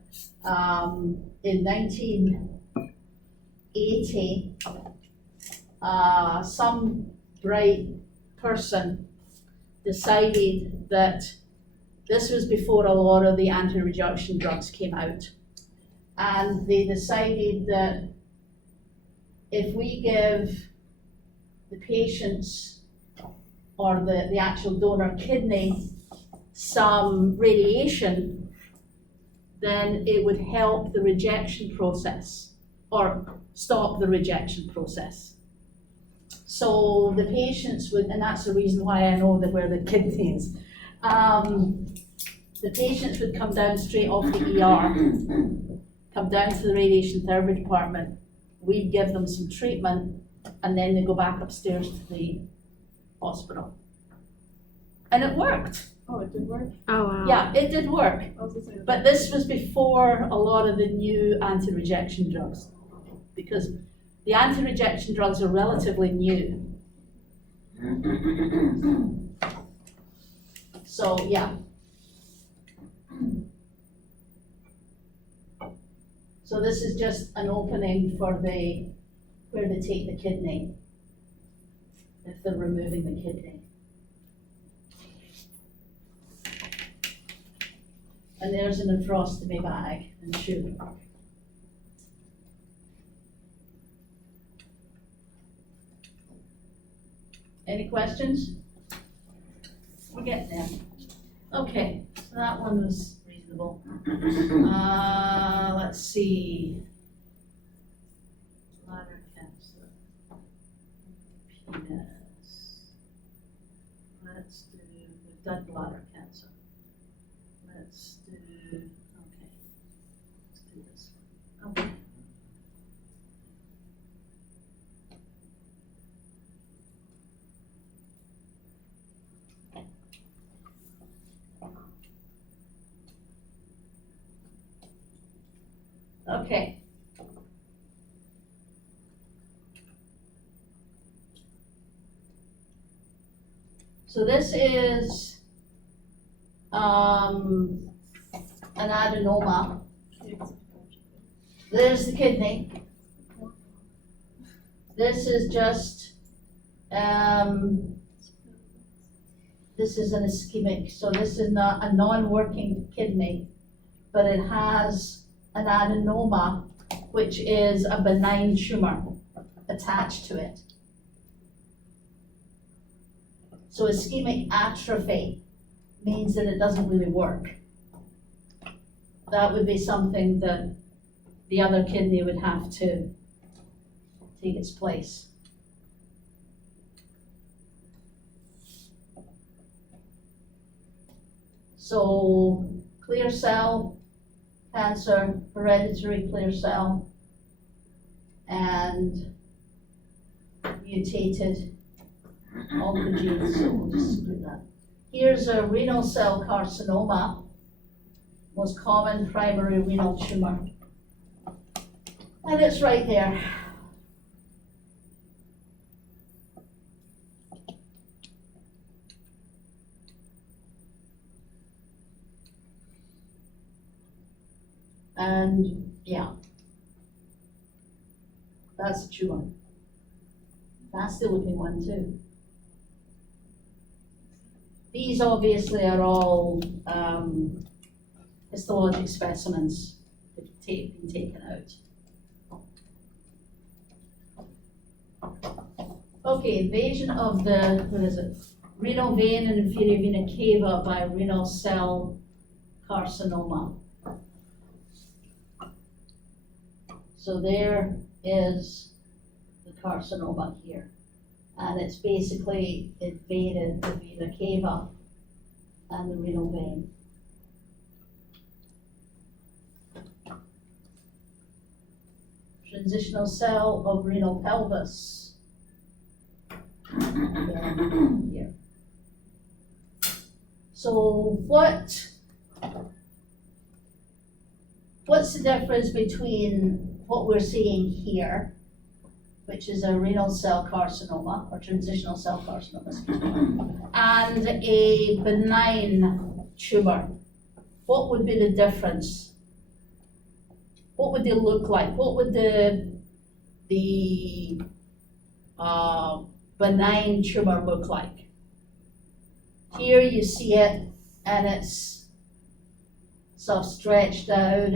in 1980, some bright person decided that this was before a lot of the anti-rejection drugs came out. And they decided that if we give the patients or the actual donor kidney some radiation, then it would help the rejection process or stop the rejection process. So the patients would, and that's the reason why I know that where the kidney is. The patients would come down straight off the ER, come down to the radiation therapy department. We'd give them some treatment, and then they go back upstairs to the hospital. And it worked. Oh, it did work? Oh, wow. Yeah, it did work. I was just saying. But this was before a lot of the new anti-rejection drugs, because the anti-rejection drugs are relatively new. So, yeah. So this is just an opening for where they take the kidney, if they're removing the kidney. And there's an nephrostomy bag and tube. Any questions? We're getting there. Okay, so that one was reasonable. Let's see. Bladder cancer. Penis. Let's do, we've done bladder cancer. Let's do, okay. Let's do this one. Okay. Okay. So this is, an adenoma. There's the kidney. This is just, this is an ischemic, so this is not a non-working kidney, but it has an adenoma, which is a benign tumor attached to it. So ischemic atrophy means that it doesn't really work. That would be something that the other kidney would have to take its place. So clear cell cancer, hereditary clear cell, and mutated oncogenes, so we'll just do that. Here's a renal cell carcinoma, most common primary renal tumor. And it's right there. And yeah, that's a tumor. Nasty looking one too. These obviously are all histologic specimens that have been taken out. Okay, invasion of the, what is it? Renal vein and inferior vena cava by renal cell carcinoma. So there is the carcinoma here. And it's basically invaded the vena cava and the renal vein. Transitional cell of renal pelvis. Again, here. So what's the difference between what we're seeing here, which is a renal cell carcinoma, or transitional cell carcinoma, excuse me, and a benign tumor? What would be the difference? What would they look like? What would the benign tumor look like? Here you see it, and it's sort of stretched out.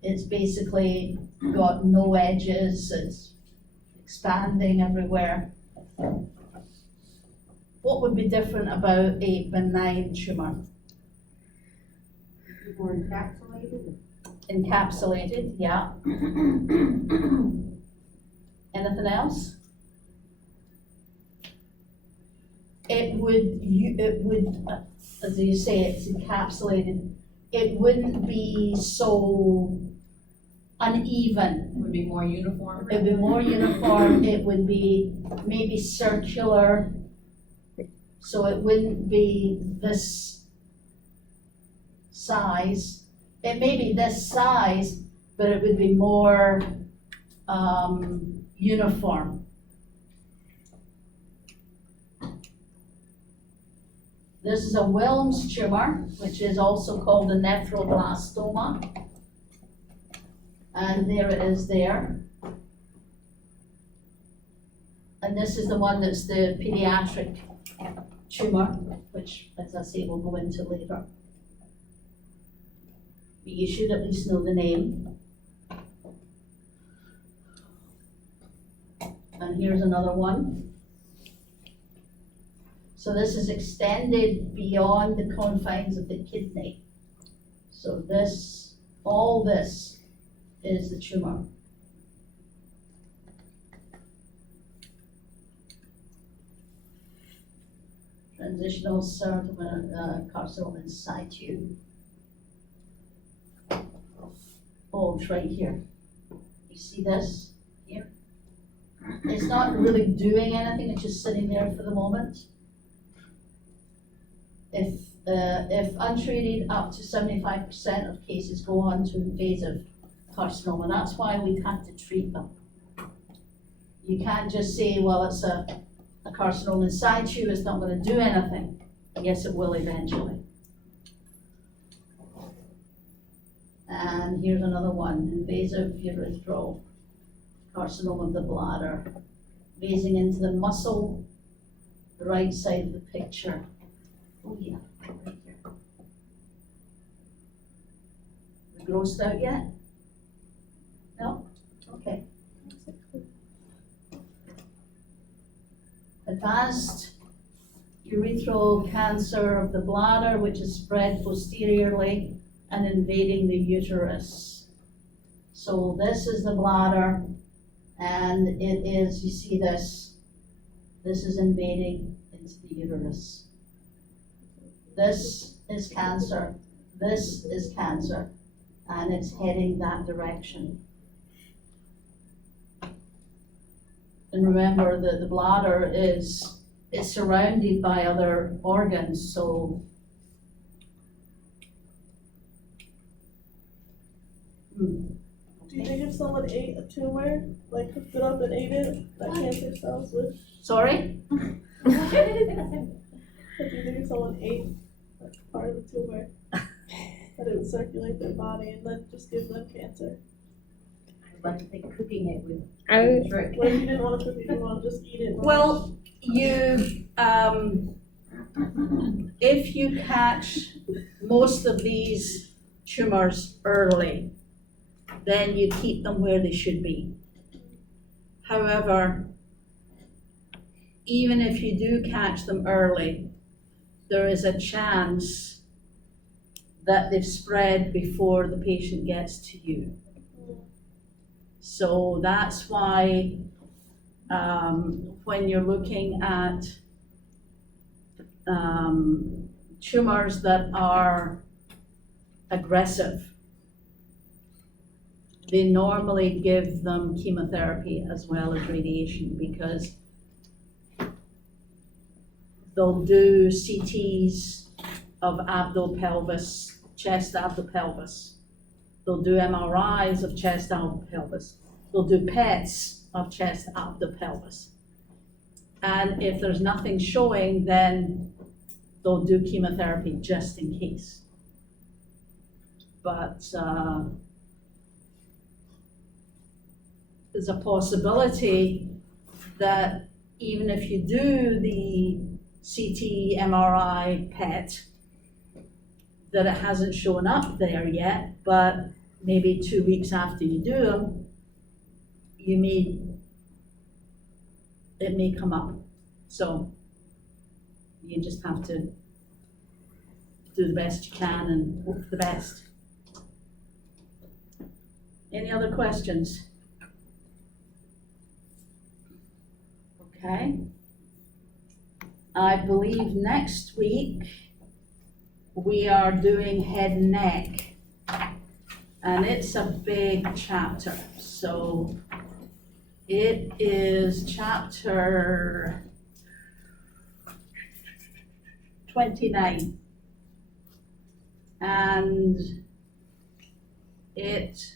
It's basically got no edges. It's expanding everywhere. What would be different about a benign tumor? More encapsulated? Encapsulated, yeah. Anything else? It would, as you say, it's encapsulated. It wouldn't be so uneven. Would be more uniform. It would be more uniform. It would be maybe circular. So it wouldn't be this size. It may be this size, but it would be more uniform. This is a Wilms tumor, which is also called a nephroblastoma. And there it is there. And this is the one that's the pediatric tumor, which, as I say, we'll go into later. but you should at least know the name. And here's another one. So this is extended beyond the confines of the kidney. So this, all this is the tumor. Transitional carcinoma in situ. Oh, it's right here. You see this here? It's not really doing anything, it's just sitting there for the moment. If untreated, up to 75% of cases go on to invasive carcinoma. That's why we have to treat them. You can't just say, well, it's a carcinoma in situ, it's not going to do anything. Yes, it will eventually. And here's another one, invasive urethral carcinoma of the bladder, gazing into the muscle, the right side of the picture. Oh yeah, right here. We grossed out yet? No? Okay. Advanced urethral cancer of the bladder, which is spread posteriorly and invading the uterus. So this is the bladder, and it is, you see this is invading into the uterus. This is cancer, this is cancer, and it's heading that direction. And remember that the bladder is surrounded by other organs, so Do you think if someone ate a tumor, like cooked it up and ate it, that cancer cells would? sorry? Or do you think if someone ate like part of the tumor, that it would circulate their body and then just give them cancer? I'd like to think cooking it with I would, trick. What if you didn't want to cook it, you want to just eat it? Well, you, if you catch most of these tumors early, then you keep them where they should be. However, even if you do catch them early, there is a chance that they've spread before the patient gets to you. So that's why when you're looking at tumors that are aggressive, they normally give them chemotherapy as well as radiation, because they'll do CTs of abdo-pelvis, chest abdo-pelvis. They'll do MRIs of chest abdo-pelvis. They'll do PETs of chest abdo-pelvis. And if there's nothing showing, then they'll do chemotherapy just in case. But there's a possibility that even if you do the CT, MRI, PET, that it hasn't shown up there yet, but maybe 2 weeks after you do them, it may come up. So you just have to do the best you can and hope for the best. Any other questions? Okay. I believe next week we are doing head and neck, and it's a big chapter. So it is chapter 29, and it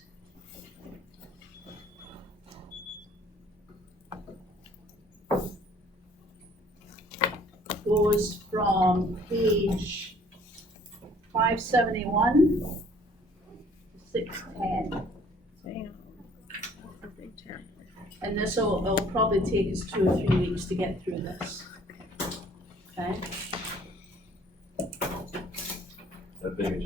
goes from page 571 to 610. And this will probably take us 2 or 3 weeks to get through this. Okay? That big